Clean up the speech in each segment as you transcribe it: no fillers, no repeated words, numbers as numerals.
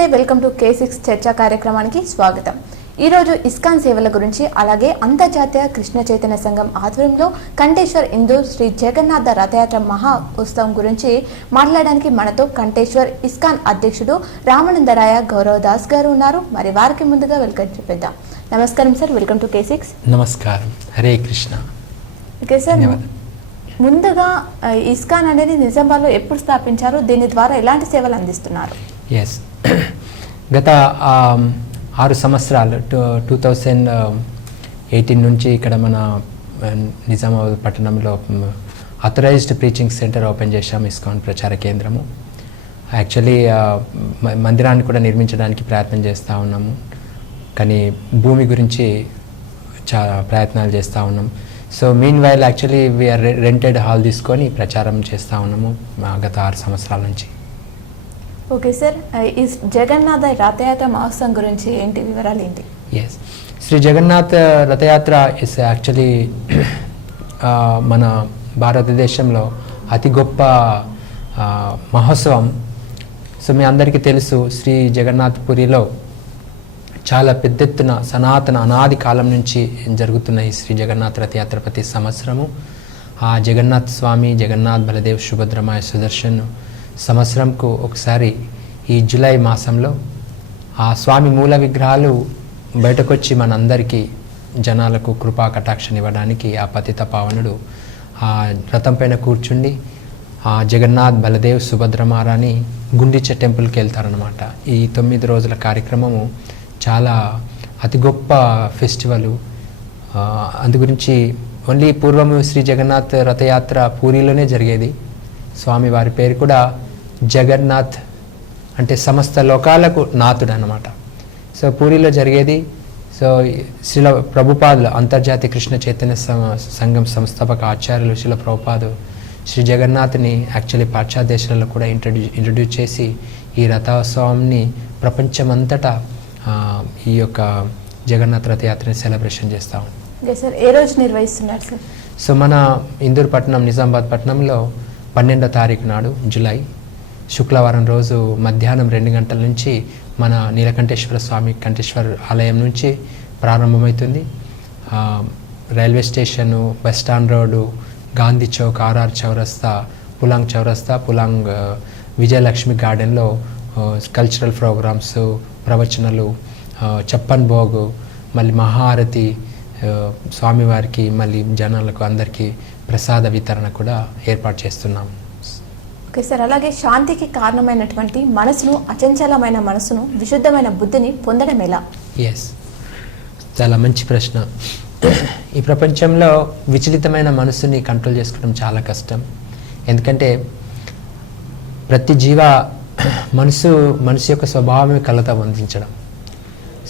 నమస్తే, welcome to K6 చర్చా కార్యక్రమానికి స్వాగతం. ఈరోజు ఇస్కాన్ సేవల గురించి, అలాగే అంతర్జాతీయ కృష్ణ చైతన్య సంఘం ఆధ్వర్యంలో కంటేశ్వర్ ఇందూర్ శ్రీ జగన్నాథ రథయాత్ర మహా ఉత్సవం గురించి మాట్లాడడానికి మనతో కంటేశ్వర్ ఇస్కాన్ అధ్యక్షుడు రామానందరాయ గౌరవ్ దాస్ గారు ఉన్నారు. మరి వారికి ముందుగా వెల్కమ్ చెప్పేద్దాం. నమస్కారం సార్, వెల్కమ్ టు K6. నమస్కారం, హరే కృష్ణ. ఓకే సార్, ముందుగా ఇస్కాన్ అనేది నిజామాబాద్లో ఎప్పుడు స్థాపించారు? దీని ద్వారా ఎలాంటి సేవలు అందిస్తున్నారు? ఎస్, గత 6 సంవత్సరాలు 2018 నుంచి ఇక్కడ మన నిజామాబాద్ పట్టణంలో అథరైజ్డ్ ప్రీచింగ్ సెంటర్ ఓపెన్ చేశాము, ఇస్కాన్ ప్రచార కేంద్రము. యాక్చువల్లీ మందిరాన్ని కూడా నిర్మించడానికి ప్రయత్నం చేస్తూ ఉన్నాము, కానీ భూమి గురించి చాలా ప్రయత్నాలు చేస్తూ ఉన్నాం. So meanwhile actually we are rented hall తీసుకొని ప్రచారం చేస్తూ ఉన్నాము గత 6 సంవత్సరాల నుంచి. ఓకే సార్, ఈ జగన్నాథ రథయాత్ర మహోత్సవం గురించి ఏంటి వివరాలు ఏంటి? Yes, Shri Jagannath Rathyatra is actually మన భారతదేశంలో అతి గొప్ప మహోత్సవం. సో మీ అందరికీ తెలుసు, శ్రీ జగన్నాథ్ పురిలో చాలా పెద్ద ఎత్తున సనాతన అనాది కాలం నుంచి జరుగుతున్న ఈ శ్రీ జగన్నాథ్ రథయాత్ర ప్రతి సంవత్సరము ఆ జగన్నాథ్ స్వామి, జగన్నాథ్ బలదేవ్, సుభద్రమాయ, సుదర్శన్ సంవత్సరంకు ఒకసారి ఈ జూలై మాసంలో ఆ స్వామి మూల విగ్రహాలు బయటకు వచ్చి మనందరికీ జనాలకు కృపా కటాక్షణ ఇవ్వడానికి ఆ పతిత పావనుడు ఆ రథం పైన కూర్చుండి ఆ జగన్నాథ్ బలదేవ్ సుభద్రమారాని గుండిచ టెంపుల్కి వెళ్తారనమాట. ఈ 9 రోజుల కార్యక్రమము చాలా అతి గొప్ప ఫెస్టివల్. అందు గురించి ఓన్లీ పూర్వము శ్రీ జగన్నాథ్ రథయాత్ర పూరిలోనే జరిగేది. స్వామి వారి పేరు కూడా జగన్నాథ్, అంటే సమస్త లోకాలకు నాథుడు అన్నమాట. సో పూరిలో జరిగేది. సో శిల ప్రభుపాదులు, అంతర్జాతీయ కృష్ణ చైతన్య సంఘం సంస్థాపక ఆచార్యులు శిల ప్రభుపాదు శ్రీ జగన్నాథ్ని యాక్చువల్లీ పాశ్చాత్య దేశాలలో కూడా ఇంట్రడ్యూస్ చేసి ఈ రథోత్సవాన్ని ప్రపంచమంతటా ఈ యొక్క జగన్నాథ్ రథయాత్రని సెలబ్రేషన్ చేస్తాం. సార్, ఏ రోజు నిర్వహిస్తున్నారు సార్? సో మన ఇందూర్ పట్టణం, నిజామాబాద్ పట్టణంలో 12వ తారీఖు నాడు జూలై శుక్రవారం రోజు మధ్యాహ్నం 2 గంటల నుంచి మన నీలకంఠేశ్వర స్వామి కంఠేశ్వర్ ఆలయం నుంచి ప్రారంభమవుతుంది. Railway station, bus stand road, Gandhi Chowk, R R చౌరస్తా, పులాంగ్ చౌరస్తా, పులాంగ్ విజయలక్ష్మి గార్డెన్లో కల్చరల్ ప్రోగ్రామ్స్, ప్రవచనలు, చప్పన్ భోగు, మళ్ళీ మహారతి, స్వామివారికి మళ్ళీ జనాలకు అందరికీ ప్రసాద వితరణ కూడా ఏర్పాటు చేస్తున్నాం. ఓకే సార్, అలాగే శాంతికి కారణమైనటువంటి మనసును, అచంచలమైన మనసును, విశుద్ధమైన బుద్ధిని పొందడం ఎలా? ఎస్, చాలా మంచి ప్రశ్న. ఈ ప్రపంచంలో విచలితమైన మనసుని కంట్రోల్ చేసుకోవడం చాలా కష్టం. ఎందుకంటే ప్రతి జీవ మనసు యొక్క స్వభావమే కలత పొందించడం.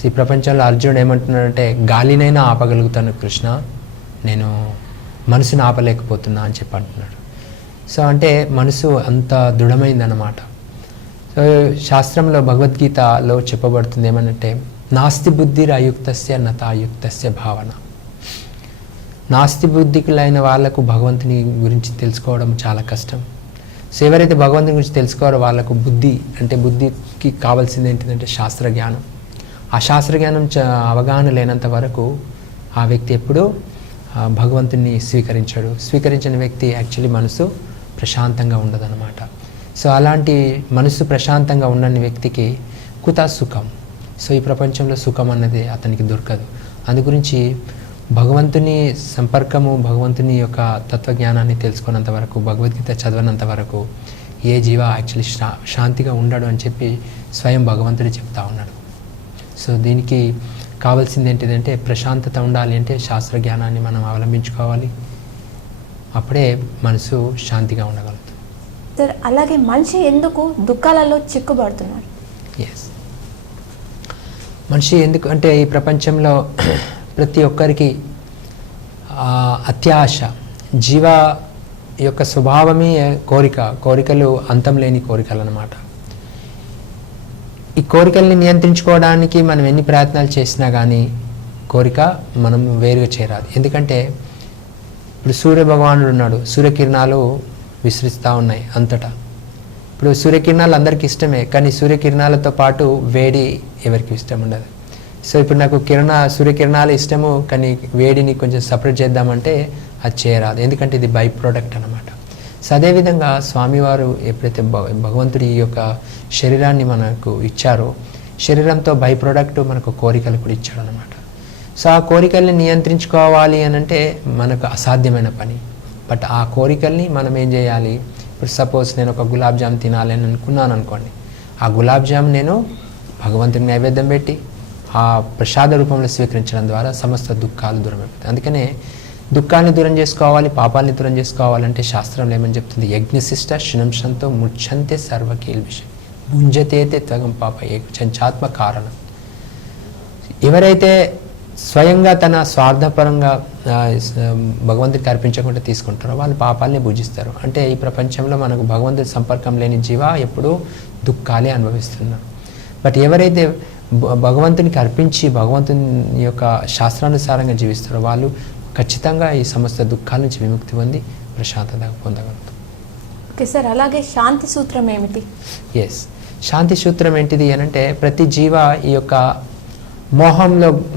ఈ ప్రపంచంలో అర్జునుడు ఏమంటున్నాడంటే, గాలినైనా ఆపగలుగుతాను కృష్ణ, నేను మనసుని ఆపలేకపోతున్నా అని చెప్పి అంటున్నాడు. సో అంటే మనసు అంత దృఢమైందన్నమాట. సో శాస్త్రంలో భగవద్గీతలో చెప్పబడుతుంది ఏమనంటే, నాస్తి బుద్ధిర్ అయుక్తస్య నతాయుక్తస్య భావన. నాస్తి బుద్ధికులైన వాళ్లకు భగవంతుని గురించి తెలుసుకోవడం చాలా కష్టం. సో ఎవరైతే భగవంతుని గురించి తెలుసుకోవారో వాళ్ళకు బుద్ధి, అంటే బుద్ధికి కావాల్సింది ఏంటిదంటే శాస్త్రజ్ఞానం. ఆ శాస్త్రజ్ఞానం అవగాహన లేనంత వరకు ఆ వ్యక్తి ఎప్పుడూ భగవంతుని స్వీకరించిన వ్యక్తి యాక్చువల్లీ మనసు ప్రశాంతంగా ఉండదన్నమాట. సో అలాంటి మనసు ప్రశాంతంగా ఉండని వ్యక్తికి కుత సుఖం. సో ఈ ప్రపంచంలో సుఖం అన్నది అతనికి దొరకదు. అందు గురించి భగవంతుని సంపర్కము, భగవంతుని యొక్క తత్వజ్ఞానాన్ని తెలుసుకున్నంత వరకు, భగవద్గీత చదవనంత వరకు ఏ జీవ యాక్చువల్లీ శాంతిగా ఉండడు అని చెప్పి స్వయం భగవంతుడు చెప్తా ఉన్నాడు. సో దీనికి కావాల్సింది ఏంటిదంటే, ప్రశాంతత ఉండాలి అంటే శాస్త్రజ్ఞానాన్ని మనం అవలంబించుకోవాలి. అప్పుడే మనసు శాంతిగా ఉండగలుగుతుంది. సార్, అలాగే మనిషి ఎందుకు దుఃఖాలలో చిక్కుబడుతున్నాడు? ఎస్, మనిషి ఎందుకు అంటే ఈ ప్రపంచంలో ప్రతి ఒక్కరికి అత్యాశ, జీవ యొక్క స్వభావమే కోరికలు అంతం లేని కోరికలు అన్నమాట. ఈ కోరికల్ని నియంత్రించుకోవడానికి మనం ఎన్ని ప్రయత్నాలు చేసినా కానీ కోరిక మనం వేరుగా చేరాలి. ఎందుకంటే ఇప్పుడు సూర్య భగవానుడు ఉన్నాడు, సూర్యకిరణాలు విస్తరిస్తూ ఉన్నాయి అంతటా. ఇప్పుడు సూర్యకిరణాలు అందరికీ ఇష్టమే, కానీ సూర్యకిరణాలతో పాటు వేడి ఎవరికి ఇష్టం ఉండదు. సో ఇప్పుడు నాకు సూర్యకిరణాలు ఇష్టము, కానీ వేడిని కొంచెం సపరేట్ చేద్దామంటే అది చేయరాదు, ఎందుకంటే ఇది బై ప్రోడక్ట్ అనమాట. సో అదేవిధంగా స్వామివారు ఎప్పుడైతే భగవంతుడి ఈ యొక్క శరీరాన్ని మనకు ఇచ్చారో, శరీరంతో బై ప్రోడక్ట్ మనకు కోరికలు కూడా ఇచ్చాడు అనమాట. సో ఆ కోరికల్ని నియంత్రించుకోవాలి అని అంటే మనకు అసాధ్యమైన పని. బట్ ఆ కోరికల్ని మనం ఏం చేయాలి? ఇప్పుడు సపోజ్ నేను ఒక గులాబ్ జామ్ తినాలి అని అనుకున్నాను అనుకోండి, ఆ గులాబ్ జామ్ నేను భగవంతుని నైవేద్యం పెట్టి ఆ ప్రసాద రూపంలో స్వీకరించడం ద్వారా సమస్త దుఃఖాలు దూరం అయిపోతాయి. అందుకనే దుఃఖాన్ని దూరం చేసుకోవాలి, పాపాలని దూరం చేసుకోవాలంటే శాస్త్రంలో ఏమని చెప్తుంది? యజ్ఞశిష్ట శినంశంతో ముచ్చంతే సర్వకీల్విషయం భుంజతేతే త్వగం పాప ఏకచంచాత్మ కారణం. ఎవరైతే స్వయంగా తన స్వార్థపరంగా భగవంతుడికి అర్పించకుండా తీసుకుంటారో వాళ్ళు పాపాలని భుజిస్తారు. అంటే ఈ ప్రపంచంలో మనకు భగవంతుడి సంపర్కం లేని జీవ ఎప్పుడూ దుఃఖాలే అనుభవిస్తున్నారు. బట్ ఎవరైతే భగవంతునికి అర్పించి భగవంతుని యొక్క శాస్త్రానుసారంగా జీవిస్తారో వాళ్ళు ఖచ్చితంగా ఈ సమస్త దుఃఖాల నుంచి విముక్తి పొంది ప్రశాంతత పొందగలుగుతారు. ఓకే సార్, అలాగే శాంతి సూత్రం ఏమిటి? ఎస్, శాంతి సూత్రం ఏంటిది అని అంటే ప్రతి జీవ ఈ యొక్క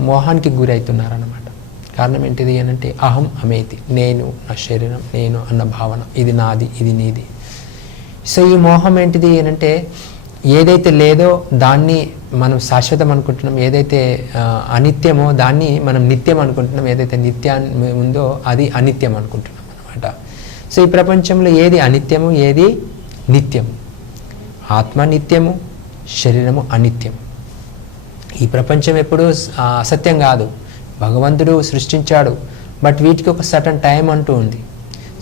మోహానికి గురవుతున్నారన్నమాట. కారణం ఏంటిది అని అంటే అహం అమేతి, నేను, నా శరీరం, నేను అన్న భావన, ఇది నాది, ఇది నీది. సో ఈ మోహం ఏంటిది అని అంటే ఏదైతే లేదో దాన్ని మనం శాశ్వతం అనుకుంటున్నాం, ఏదైతే అనిత్యమో దాన్ని మనం నిత్యం అనుకుంటున్నాం, ఏదైతే నిత్యాన్ని ఉందో అది అనిత్యం అనుకుంటున్నాం అనమాట. సో ఈ ప్రపంచంలో ఏది అనిత్యము, ఏది నిత్యము? ఆత్మ నిత్యము, శరీరము అనిత్యము. ఈ ప్రపంచం ఎప్పుడూ అసత్యం కాదు, భగవంతుడు సృష్టించాడు. బట్ వీటికి ఒక సటన్ టైం అంటూ ఉంది.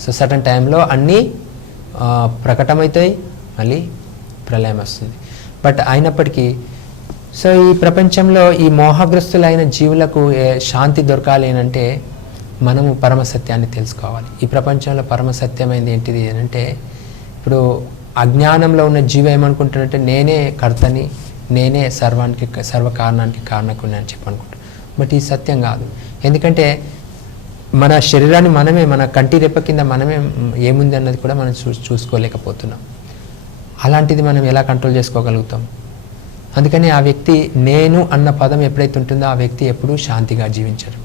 సో సటన్ టైంలో అన్నీ ప్రకటమవుతాయి, మళ్ళీ ప్రళయం వస్తుంది. బట్ అయినప్పటికీ సో ఈ ప్రపంచంలో ఈ మోహగ్రస్తులైన జీవులకు శాంతి దొరకాలి అంటే మనము పరమసత్యాన్ని తెలుసుకోవాలి. ఈ ప్రపంచంలో పరమసత్యమైనది ఏంటిది అని అంటే ఇప్పుడు అజ్ఞానంలో ఉన్న జీవ ఏమనుకుంటాడంటే నేనే కర్తని, నేనే సర్వకారణానికి కారణకుని అని చెప్పి అనుకుంటాం. బట్ ఈ సత్యం కాదు. ఎందుకంటే మన శరీరాన్ని మనమే, మన కంటి రెప్ప కింద మనమే ఏముంది అన్నది కూడా మనం చూసుకోలేకపోతున్నాం. అలాంటిది మనం ఎలా కంట్రోల్ చేసుకోగలుగుతాం? అందుకని ఆ వ్యక్తి నేను అన్న పదం ఎప్పుడైతే ఉంటుందో ఆ వ్యక్తి ఎప్పుడూ శాంతిగా జీవించడు.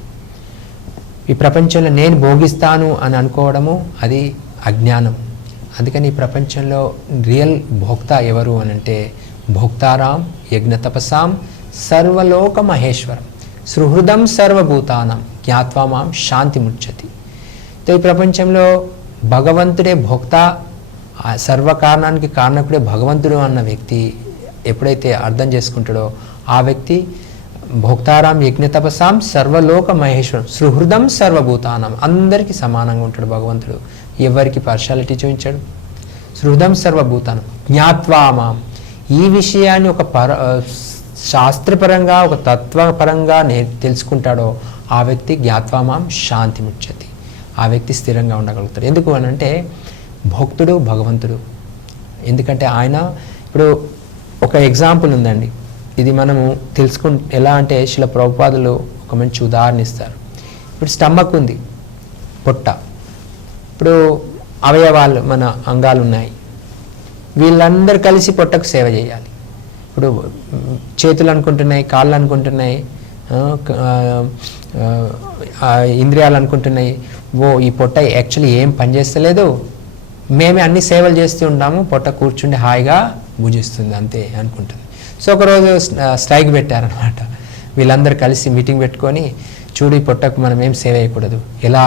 ఈ ప్రపంచంలో నేను భోగిస్తాను అని అనుకోవడము అది అజ్ఞానం. అందుకని ఈ ప్రపంచంలో రియల్ భోక్త ఎవరు అని అంటే భోక్తారాం యజ్ఞతపసాం సర్వలోక మహేశ్వరం సుహృదం సర్వభూతానం జ్ఞాత్వా మాం శాంతి ముచ్చతి. ఈ ప్రపంచంలో భగవంతుడే భోక్త, సర్వకారణానికి కారణకుడే భగవంతుడు అన్న వ్యక్తి ఎప్పుడైతే అర్థం చేసుకుంటాడో ఆ వ్యక్తి భోక్తారాం యజ్ఞతపసాం సర్వలోక మహేశ్వరం సుహృదం సర్వభూతానం, అందరికీ సమానంగా ఉంటాడు భగవంతుడు, ఎవరికి పార్షాలిటీ చూపించాడు. సుహృదం సర్వభూతానం జ్ఞాత్వా మాం, ఈ విషయాన్ని ఒక శాస్త్రపరంగా ఒక తత్వపరంగా తెలుసుకుంటాడో ఆ వ్యక్తి జ్ఞాత్వా మాం శాంతి ముచ్చతి, ఆ వ్యక్తి స్థిరంగా ఉండగలుగుతాడు. ఎందుకు అని అంటే భక్తుడు భగవంతుడు. ఎందుకంటే ఆయన ఇప్పుడు ఒక ఎగ్జాంపుల్ ఉందండి, ఇది మనము ఎలా అంటే శిల ప్రభుపాదులు ఒక మంచి ఉదాహరణ ఇస్తారు. ఇప్పుడు స్టమక్ ఉంది, పొట్ట, ఇప్పుడు అవయవాలు మన అంగాలు ఉన్నాయి, వీళ్ళందరూ కలిసి పొట్టకు సేవ చేయాలి. ఇప్పుడు చేతులు అనుకుంటున్నాయి, కాళ్ళు అనుకుంటున్నాయి, ఇంద్రియాలు అనుకుంటున్నాయి, ఈ పొట్ట యాక్చువల్లీ ఏం పనిచేస్తలేదు, మేమే అన్ని సేవలు చేస్తూ ఉంటాము, పొట్ట కూర్చుండి హాయిగా భుజిస్తుంది అంతే అనుకుంటుంది. సో ఒకరోజు స్ట్రైక్ పెట్టారనమాట. వీళ్ళందరూ కలిసి మీటింగ్ పెట్టుకొని చూడు ఈ పొట్టకు మనం ఏం సేవ చేయకూడదు, ఎలా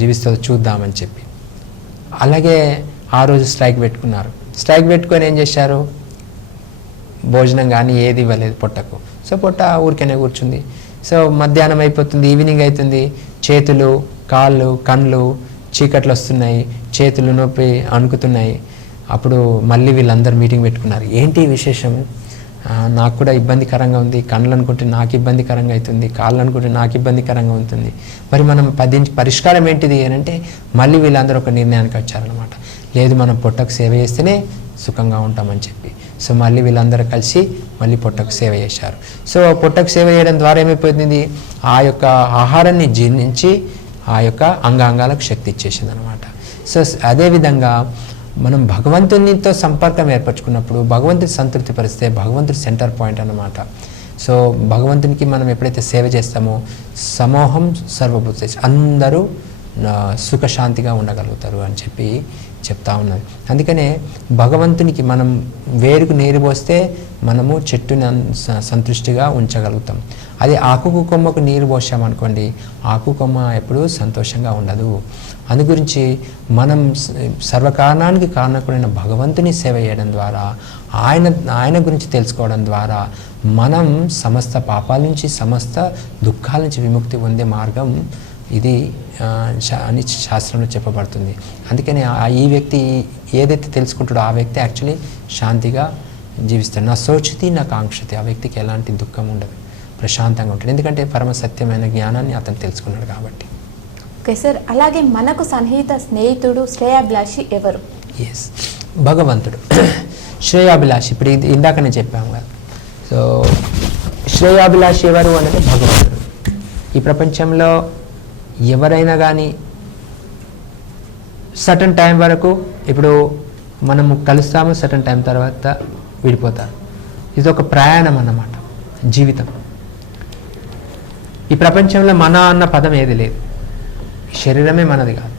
జీవిస్తుందో చూద్దామని చెప్పి. అలాగే ఆ రోజు స్ట్రైక్ పెట్టుకున్నారు. స్ట్రైక్ పెట్టుకొని ఏం చేశారు, భోజనం కానీ ఏది ఇవ్వలేదు పొట్టకు. సో పొట్ట ఊరికనే కూర్చుంది. సో మధ్యాహ్నం అయిపోతుంది, ఈవినింగ్ అవుతుంది, చేతులు కాళ్ళు కళ్ళు చీకట్లు వస్తున్నాయి, చేతులు నొప్పి అణుకుతున్నాయి. అప్పుడు మళ్ళీ వీళ్ళందరూ మీటింగ్ పెట్టుకున్నారు. ఏంటి విశేషం, నాకు కూడా ఇబ్బందికరంగా ఉంది, కళ్ళు అనుకుంటే నాకు ఇబ్బందికరంగా అవుతుంది, కాళ్ళు అనుకుంటే నాకు ఇబ్బందికరంగా ఉంటుంది, మరి మనం పరిష్కారం ఏంటిది అని అంటే మళ్ళీ వీళ్ళందరూ ఒక నిర్ణయానికి వచ్చారనమాట. లేదు మనం పొట్టకు సేవ చేస్తేనే సుఖంగా ఉంటామని చెప్పి. సో మళ్ళీ వీళ్ళందరూ కలిసి మళ్ళీ పొట్టకు సేవ చేశారు. సో పొట్టకు సేవ చేయడం ద్వారా ఏమైపోతుంది, ఆ యొక్క ఆహారాన్ని జీర్ణించి ఆ యొక్క అంగాంగాలకు శక్తి ఇచ్చేసింది అనమాట. సో అదేవిధంగా మనం భగవంతునితో సంపర్కం ఏర్పరచుకున్నప్పుడు భగవంతుని సంతృప్తి పరిస్తే భగవంతుడి సెంటర్ పాయింట్ అన్నమాట. సో భగవంతునికి మనం ఎప్పుడైతే సేవ చేస్తామో సమూహం సర్వభూత అందరూ సుఖశాంతిగా ఉండగలుగుతారు అని చెప్పి చెప్తా ఉన్నది. అందుకనే భగవంతునికి మనం వేరుకు నీరు పోస్తే మనము చెట్టుని సంతృష్టిగా ఉంచగలుగుతాం. అదే ఆకుకు కొమ్మకు నీరు పోసామనుకోండి, ఆకు కొమ్మ ఎప్పుడూ సంతోషంగా ఉండదు. అందు గురించి మనం సర్వకారణానికి కారణకుడైన భగవంతుని సేవ చేయడం ద్వారా, ఆయన గురించి తెలుసుకోవడం ద్వారా మనం సమస్త పాపాల నుంచి సమస్త దుఃఖాల నుంచి విముక్తి పొందే మార్గం ఇది అని శాస్త్రంలో చెప్పబడుతుంది. అందుకని ఈ వ్యక్తి ఏదైతే తెలుసుకుంటాడో ఆ వ్యక్తి యాక్చువల్లీ శాంతిగా జీవిస్తాడు. నా శోచితి నా కాంక్షతి, ఆ వ్యక్తికి ఎలాంటి దుఃఖం ఉండదు, ప్రశాంతంగా ఉంటాడు. ఎందుకంటే పరమ సత్యమైన జ్ఞానాన్ని అతను తెలుసుకున్నాడు కాబట్టి. ఓకే సార్, అలాగే మనకు సన్నిహిత స్నేహితుడు శ్రేయాభిలాషి ఎవరు? ఎస్, భగవంతుడు శ్రేయాభిలాషి. ఇప్పుడు ఇందాకనే చెప్పాము కదా. సో శ్రేయాభిలాషి ఎవరు అంటే భగవంతుడు. ఈ ప్రపంచంలో ఎవరైనా కానీ సర్టన్ టైం వరకు, ఇప్పుడు మనము కలుస్తాము, సర్టన్ టైం తర్వాత విడిపోతారు. ఇది ఒక ప్రయాణం అన్నమాట, జీవితం. ఈ ప్రపంచంలో మన అన్న పదం ఏది లేదు. శరీరమే మనది కాదు.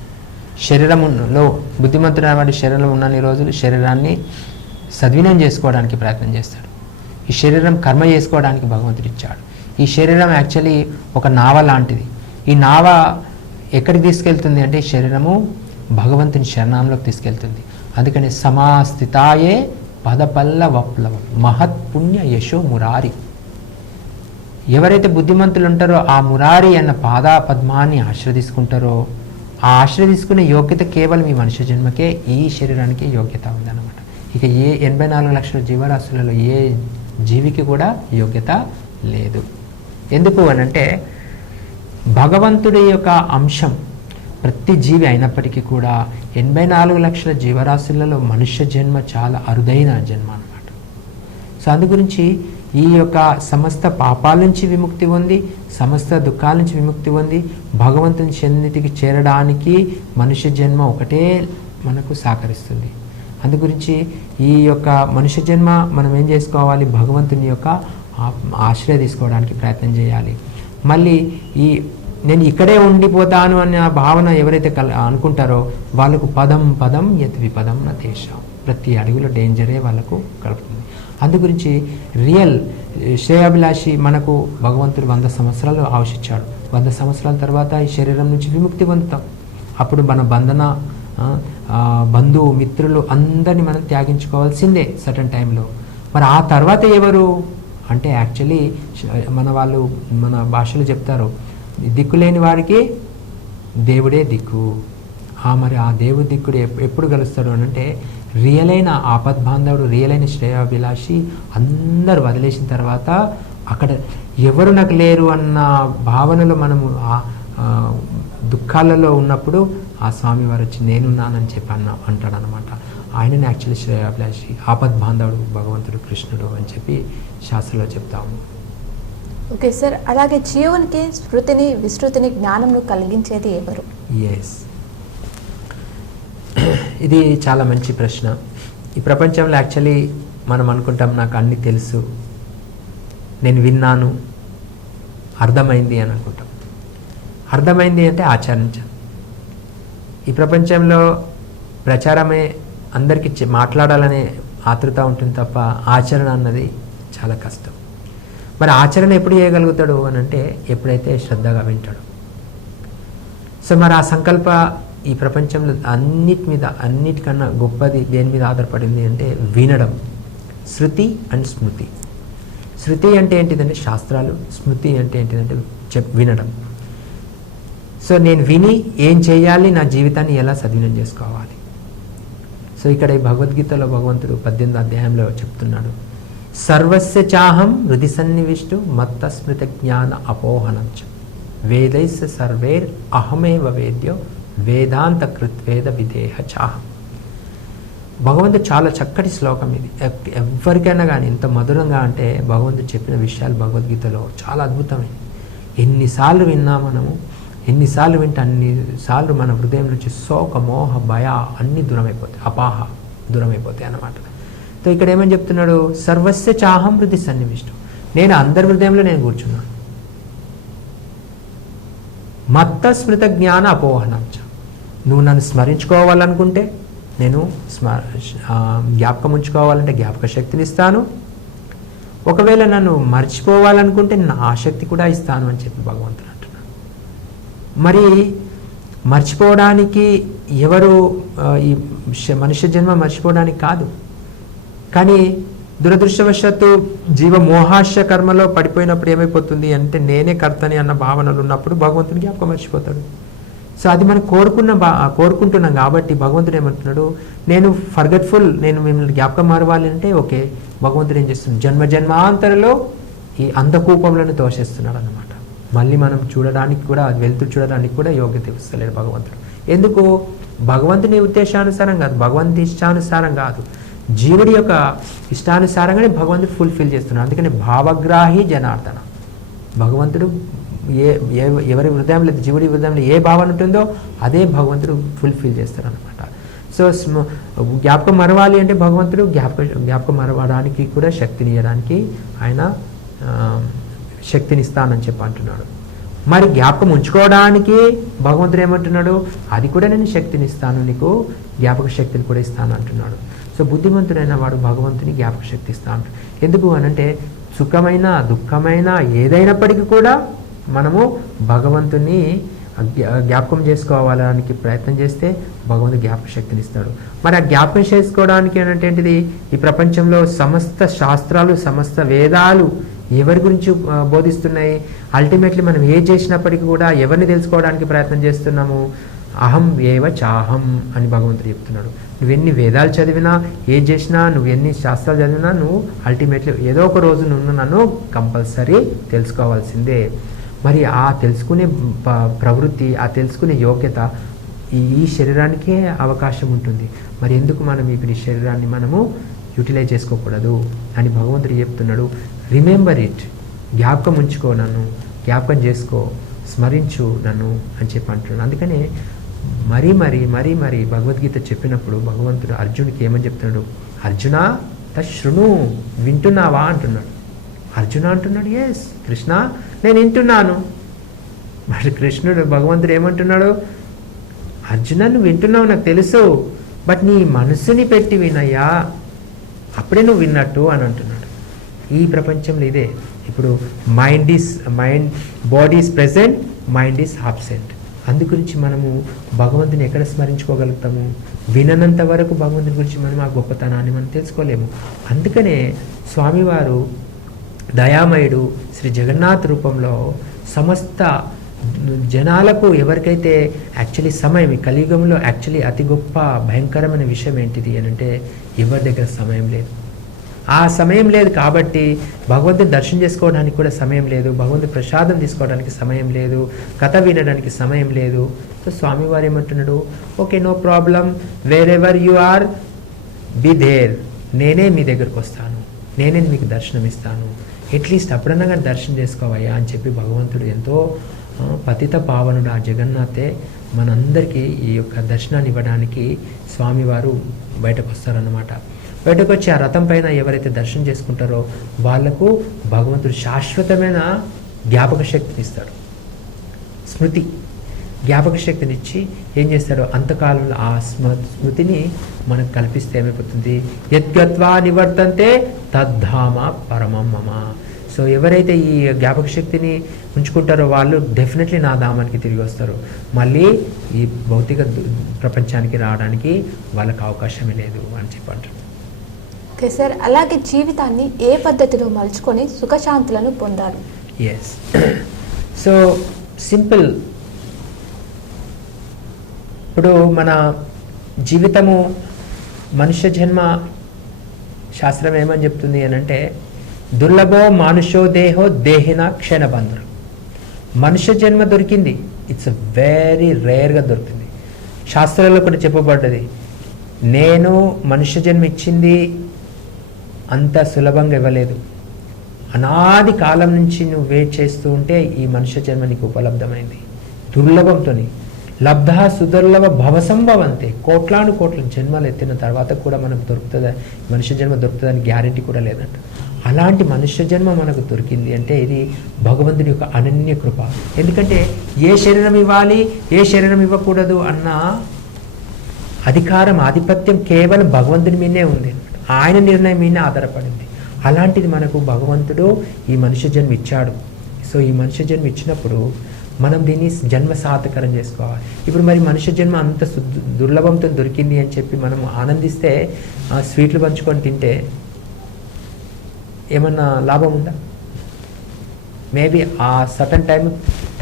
శరీరంలో బుద్ధిమంతుడు అనేవాడు శరీరంలో ఉన్నన్ని రోజులు శరీరాన్ని సద్వినియోగం చేసుకోవడానికి ప్రయత్నం చేస్తాడు. ఈ శరీరం కర్మ చేసుకోవడానికి భగవంతుడు ఇచ్చాడు. ఈ శరీరం యాక్చువల్లీ ఒక నావ లాంటిది. ఈ నావ ఎక్కడికి తీసుకెళ్తుంది అంటే శరీరము భగవంతుని శరణంలోకి తీసుకెళ్తుంది. అందుకని సమాస్థితాయే పదపల్ల వప్లవ మహత్ పుణ్య యశో మురారి. ఎవరైతే బుద్ధిమంతులు ఉంటారో ఆ మురారి అన్న పాదా పద్మాన్ని ఆశ్రదిసుకుంటారో, ఆ ఆశ్రదిసుకునే యోగ్యత కేవలం ఈ మనుష్య జన్మకే, ఈ శరీరానికి యోగ్యత ఉందన్నమాట. ఇక ఏ 84 లక్షల జీవరాశులలో ఏ జీవికి కూడా యోగ్యత లేదు. ఎందుకు అనంటే భగవంతుడి యొక్క అంశం ప్రతి జీవి అయినప్పటికీ కూడా 84 లక్షల జీవరాశులలో మనుష్య జన్మ చాలా అరుదైన జన్మ అన్నమాట. సో అందు గురించి ఈ యొక్క సమస్త పాపాల నుంచి విముక్తి పొంది, సమస్త దుఃఖాల నుంచి విముక్తి పొంది భగవంతుని సన్నిధికి చేరడానికి మనుష్య జన్మ ఒకటే మనకు సహకరిస్తుంది. అందు గురించి ఈ యొక్క మనుష్య జన్మ మనం ఏం చేసుకోవాలి, భగవంతుని యొక్క ఆశ్రయ తీసుకోవడానికి ప్రయత్నం చేయాలి. మళ్ళీ నేను ఇక్కడే ఉండిపోతాను అనే భావన ఎవరైతే అనుకుంటారో వాళ్ళకు పదం పదం యత్ విపదం న తేషాం, ప్రతి అడుగులో డేంజరే వాళ్ళకు కలుపుతుంది. అందు గురించి రియల్ శ్రేయాభిలాషి మనకు భగవంతుడు 100 సంవత్సరాలు ఆవశించాడు. 100 సంవత్సరాల తర్వాత ఈ శరీరం నుంచి విముక్తి పొందుతాం. అప్పుడు మన బంధన బంధువు మిత్రులు అందరినీ మనం త్యాగించుకోవాల్సిందే సర్టన్ టైంలో. మరి ఆ తర్వాత ఎవరు అంటే యాక్చువల్లీ మన భాషలో చెప్తారు, దిక్కులేని వారికి దేవుడే దిక్కు. మరి ఆ దేవుడి దిక్కుడు ఎప్పుడు కలుస్తాడు అని అంటే రియల్ అయిన ఆపద్బాంధవుడు, రియల్ అయిన శ్రేయాభిలాషి అందరూ వదిలేసిన తర్వాత అక్కడ ఎవరు నాకు లేరు అన్న భావనలో మనము దుఃఖాలలో ఉన్నప్పుడు ఆ స్వామి వారు వచ్చి నేనున్నానని చెప్పి అంటాడు అనమాట. ఆయనని యాక్చువల్లీ శ్రేయాభిలాషి, ఆపద్బాంధవుడు భగవంతుడు కృష్ణుడు అని చెప్పి శాస్త్రంలో చెప్తాము. ఓకే సార్, అలాగే జీవునికి స్మృతిని విస్తృతిని జ్ఞానంను కలిగించేది ఎవరు? ఎస్, ఇది చాలా మంచి ప్రశ్న. ఈ ప్రపంచంలో యాక్చువల్లీ మనం అనుకుంటాం నాకు అన్నీ తెలుసు, నేను విన్నాను, అర్థమైంది అని అనుకుంటాం. అర్థమైంది అంటే ఆచరించాలి. ఈ ప్రపంచంలో ప్రచారమే అందరికీ మాట్లాడాలనే ఆతృత ఉంటుంది తప్ప ఆచరణ అన్నది చాలా కష్టం. మరి ఆచరణ ఎప్పుడు చేయగలుగుతాడు అని అంటే ఎప్పుడైతే శ్రద్ధగా వింటాడు. సో మరి ఆ సంకల్ప ఈ ప్రపంచంలో అన్నిటికన్నా గొప్పది దేని మీద ఆధారపడింది అంటే వినడం. శృతి అండ్ స్మృతి. శృతి అంటే ఏంటిదంటే శాస్త్రాలు, స్మృతి అంటే ఏంటిదంటే వినడం. సో నేను విని ఏం చేయాలి, నా జీవితాన్ని ఎలా సద్వినియోగం చేసుకోవాలి. సో ఇక్కడ ఈ భగవద్గీతలో భగవంతుడు 18వ అధ్యాయంలో చెప్తున్నాడు, సర్వస్య చాహం హృది సన్నివిష్టు మత్త స్మృత జ్ఞాన అపోహనం చ వేదైస్య సర్వేర్ అహమేవ వేద్యో వేదాంత కృత్వేద విదేహ చాహం. భగవంతుడు చాలా చక్కటి శ్లోకం ఇది. ఎవరికైనా కానీ ఇంత మధురంగా అంటే భగవంతుడు చెప్పిన విషయాలు భగవద్గీతలో చాలా అద్భుతమైనవి. ఎన్నిసార్లు విన్నా మనము, ఎన్నిసార్లు వింటే అన్నిసార్లు మన హృదయం నుంచి శోక మోహ భయ అన్నీ దూరమైపోతాయి, అపాహ దూరమైపోతాయి అన్నమాట. సో ఇక్కడ ఏమని చెప్తున్నాడు, సర్వస్య చాహం హృది సన్నివిష్టం, నేను అందరి హృదయంలో నేను కూర్చున్నాను. మత్త స్మృత జ్ఞాన అపోహనంచ, నువ్వు నన్ను స్మరించుకోవాలనుకుంటే నేను జ్ఞాపకం ఉంచుకోవాలంటే జ్ఞాపక శక్తిని ఇస్తాను, ఒకవేళ నన్ను మర్చిపోవాలనుకుంటే నా ఆసక్తి కూడా ఇస్తాను అని చెప్పి భగవంతుడు అంటున్నాడు. మరి మర్చిపోవడానికి ఎవరు, ఈ మనుష్య జన్మ మర్చిపోవడానికి కాదు, కానీ దురదృష్టవశాత్తు జీవ మోహాశ కర్మలో పడిపోయినప్పుడు ఏమైపోతుంది అంటే నేనే కర్తని అన్న భావనలు ఉన్నప్పుడు భగవంతుని జ్ఞాపకం మర్చిపోతాడు. సో అది మనం కోరుకుంటున్నాం కాబట్టి భగవంతుడు ఏమంటున్నాడు, నేను ఫర్గెట్ఫుల్, నేను మిమ్మల్ని జ్ఞాపకం మారవాలి అంటే ఓకే, భగవంతుడు ఏం చేస్తున్నాడు, జన్మ జన్మాంతరలో ఈ అంధకూపంలను తోసేస్తున్నాడు అన్నమాట. మళ్ళీ మనం చూడడానికి కూడా, అది వెళ్తూ చూడడానికి కూడా యోగ్యత ఇస్తలేడు భగవంతుడు. ఎందుకు? భగవంతుని ఉద్దేశానుసారం కాదు, భగవంతుని ఇష్టానుసారం కాదు, జీవుడి యొక్క ఇష్టానుసారంగానే భగవంతుడు ఫుల్ఫిల్ చేస్తున్నాడు. అందుకని భావగ్రాహి జనార్దన, భగవంతుడు ఎవరి హృదయంలో, జీవుడి హృదయంలో ఏ భావన ఉంటుందో అదే భగవంతుడు ఫుల్ఫిల్ చేస్తాడు అనమాట. సో జ్ఞాపకం మరవాలి అంటే భగవంతుడు జ్ఞాపకం మరవడానికి కూడా శక్తిని ఇవ్వడానికి ఆయన శక్తిని ఇస్తానని చెప్పి అంటున్నాడు. మరి జ్ఞాపకం ఉంచుకోవడానికి భగవంతుడు ఏమంటున్నాడు, అది కూడా నేను శక్తిని ఇస్తాను, నీకు జ్ఞాపక శక్తిని కూడా ఇస్తాను అంటున్నాడు. సో బుద్ధిమంతుడైన వాడు భగవంతుని జ్ఞాపక శక్తి ఇస్తాను. ఎందుకు అనంటే సుఖమైన దుఃఖమైన ఏదైనప్పటికీ కూడా మనము భగవంతుని జ్ఞాపకం చేసుకోవడానికి ప్రయత్నం చేస్తే భగవంతుడు జ్ఞాపక శక్తిని ఇస్తాడు. మరి ఆ జ్ఞాపకం చేసుకోవడానికి ఏంటంటే ఈ ప్రపంచంలో సమస్త శాస్త్రాలు, సమస్త వేదాలు ఎవరి గురించి బోధిస్తున్నాయి? అల్టిమేట్లీ మనం ఏ చేసినప్పటికీ కూడా ఎవరిని తెలుసుకోవడానికి ప్రయత్నం చేస్తున్నాము? అహం ఏవ చాహం అని భగవంతుడు చెప్తున్నాడు. నువ్వెన్ని వేదాలు చదివినా, ఏ చేసినా, నువ్వు ఎన్ని శాస్త్రాలు చదివినా, నువ్వు అల్టిమేట్లీ ఏదో ఒక రోజు నన్ను కంపల్సరీ తెలుసుకోవాల్సిందే. మరి ఆ తెలుసుకునే ప్రవృత్తి, ఆ తెలుసుకునే యోగ్యత ఈ శరీరానికే అవకాశం ఉంటుంది. మరి ఎందుకు మనం ఇప్పుడు ఈ శరీరాన్ని మనము యూటిలైజ్ చేసుకోకూడదు అని భగవంతుడు చెప్తున్నాడు. రిమెంబర్ ఇట్, జ్ఞాపకం ఉంచుకో, నన్ను జ్ఞాపకం చేసుకో, స్మరించు నన్ను అని చెప్పి అంటున్నాడు. అందుకనే మరీ మరీ మరీ మరీ భగవద్గీత చెప్పినప్పుడు భగవంతుడు అర్జునుడికి ఏమని చెప్తున్నాడు, అర్జున తశృణు, వింటున్నావా అంటున్నాడు. అర్జున అంటున్నాడు, ఎస్ కృష్ణ నేను వింటున్నాను. మరి కృష్ణుడు భగవంతుడు ఏమంటున్నాడు, అర్జున నువ్వు వింటున్నావు నాకు తెలుసు, బట్ నీ మనసుని పెట్టి వినయ్యా, అప్పుడే నువ్వు విన్నట్టు అని అంటున్నాడు. ఈ ప్రపంచంలో ఇదే ఇప్పుడు body is present, mind is absent. అందుగురించి మనము భగవంతుని ఎక్కడ స్మరించుకోగలుగుతాము? విననంత వరకు భగవంతుని గురించి మనం ఆ గొప్పతనాన్ని మనం తెలుసుకోలేము. అందుకనే స్వామివారు దయామయుడు శ్రీ జగన్నాథ్ రూపంలో సమస్త జనాలకు ఎవరికైతే యాక్చువల్లీ సమయం, ఈ కలియుగంలో యాక్చువల్లీ అతి గొప్ప భయంకరమైన విషయం ఏంటిది అని అంటే ఎవరి దగ్గర సమయం లేదు. ఆ సమయం లేదు కాబట్టి భగవంతుని దర్శనం చేసుకోవడానికి కూడా సమయం లేదు, భగవంతుని ప్రసాదం తీసుకోవడానికి సమయం లేదు, కథ వినడానికి సమయం లేదు. సో స్వామివారు ఏమంటున్నాడు, okay no problem, wherever you are be there, నేనే మీ దగ్గరకు వస్తాను, నేనే మీకు దర్శనం ఇస్తాను, అట్లీస్ట్ అప్పుడన్నా కానీ దర్శనం చేసుకోవయ్యా అని చెప్పి భగవంతుడు ఎంతో పతిత పావనుడు ఆ జగన్నాథే మనందరికీ ఈ యొక్క దర్శనాన్ని ఇవ్వడానికి స్వామివారు బయటకు వస్తారన్నమాట. బయటకు వచ్చి ఆ రథం పైన ఎవరైతే దర్శనం చేసుకుంటారో వాళ్లకు భగవంతుడు శాశ్వతమైన జ్ఞాపక శక్తిని ఇస్తాడు. స్మృతి, జ్ఞాపక శక్తిని ఇచ్చి ఏం చేస్తాడో అంతకాలంలో ఆ స్మృతిని మనకు కల్పిస్తే ఏమైపోతుంది, యద్గత్వా నివర్తంతే తద్ధామ పరమం మమ. సో ఎవరైతే ఈ జ్ఞాపక శక్తిని ఉంచుకుంటారో వాళ్ళు డెఫినెట్లీ నా ధామానికి తిరిగి వస్తారు. మళ్ళీ ఈ భౌతిక ప్రపంచానికి రావడానికి వాళ్ళకి అవకాశమే లేదు అని చెప్పంటారు. ఓకే సార్, అలాగే జీవితాన్ని ఏ పద్ధతిలో మలుచుకొని సుఖశాంతులను పొందాలి? Yes, so simple. ఇప్పుడు మన జీవితము, మనుష్య జన్మ శాస్త్రం ఏమని చెప్తుంది అని అంటే దుర్లభో మానుషో దేహో దేహిన క్షణబంధుడు. మనుష్య జన్మ దొరికింది, ఇట్స్ వెరీ రేర్గా దొరికింది. శాస్త్రాల్లో కూడా చెప్పబడ్డది, నేను మనుష్య జన్మ ఇచ్చింది అంత సులభంగా ఇవ్వలేదు, అనాది కాలం నుంచి నువ్వు వెయిట్ చేస్తూ ఉంటే ఈ మనుష్య జన్మ నీకు ఉపలబ్ధమైంది. దుర్లభంతో లబ్ధ సుదుర్లభ భవసంభవంతే, కోట్లాను కోట్ల జన్మలు ఎత్తిన తర్వాత కూడా మనకు దొరుకుతుందా, మనుష్య జన్మ దొరుకుతుందని గ్యారెంటీ కూడా లేదంట. అలాంటి మనుష్య జన్మ మనకు దొరికింది అంటే ఇది భగవంతుని యొక్క అనన్య కృప. ఎందుకంటే ఏ శరీరం ఇవ్వాలి, ఏ శరీరం ఇవ్వకూడదు అన్న అధికారం, ఆధిపత్యం కేవలం భగవంతుని మీదే ఉంది, ఆయన నిర్ణయం మీదే ఆధారపడింది. అలాంటిది మనకు భగవంతుడు ఈ మనుష్య జన్మ ఇచ్చాడు. సో ఈ మనుష్య జన్మ ఇచ్చినప్పుడు మనం దీన్ని జన్మ సార్థకరం చేసుకోవాలి. ఇప్పుడు మరి మనుష్య జన్మ అంత దుర్లభంతో దొరికింది అని చెప్పి మనం ఆనందిస్తే, స్వీట్లు పంచుకొని తింటే ఏమన్నా లాభం ఉందా? మేబీ ఆ సటన్ టైం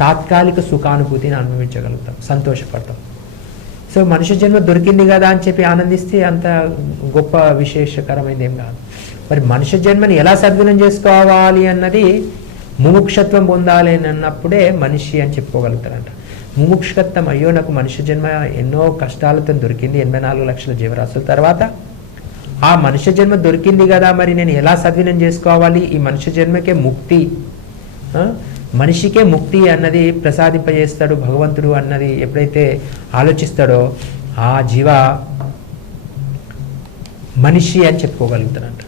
తాత్కాలిక సుఖానుభూతిని అనుభవించగలుగుతాం, సంతోషపడతాం. సో మనుష్య జన్మ దొరికింది కదా అని చెప్పి ఆనందిస్తే అంత గొప్ప విశేషకరమైనది ఏం కాదు. మరి మనుష్య జన్మని ఎలా సద్వినియోగం చేసుకోవాలి అన్నది ముముక్షత్వం పొందాలి అని అన్నప్పుడే మనిషి అని చెప్పుకోగలుగుతారంట. ముముక్షత్వం, అయ్యో నాకు మనుష్య జన్మ ఎన్నో కష్టాలతో దొరికింది 84 లక్షల జీవరాశుల తర్వాత, ఆ మనుష్య జన్మ దొరికింది కదా, మరి నేను ఎలా సద్వినియోగం చేసుకోవాలి, ఈ మనుష్య జన్మకే ముక్తి, మనిషికే ముక్తి అన్నది ప్రసాదింపజేస్తాడు భగవంతుడు అన్నది ఎప్పుడైతే ఆలోచిస్తాడో ఆ జీవ మనిషి అని చెప్పుకోగలుగుతాడంట.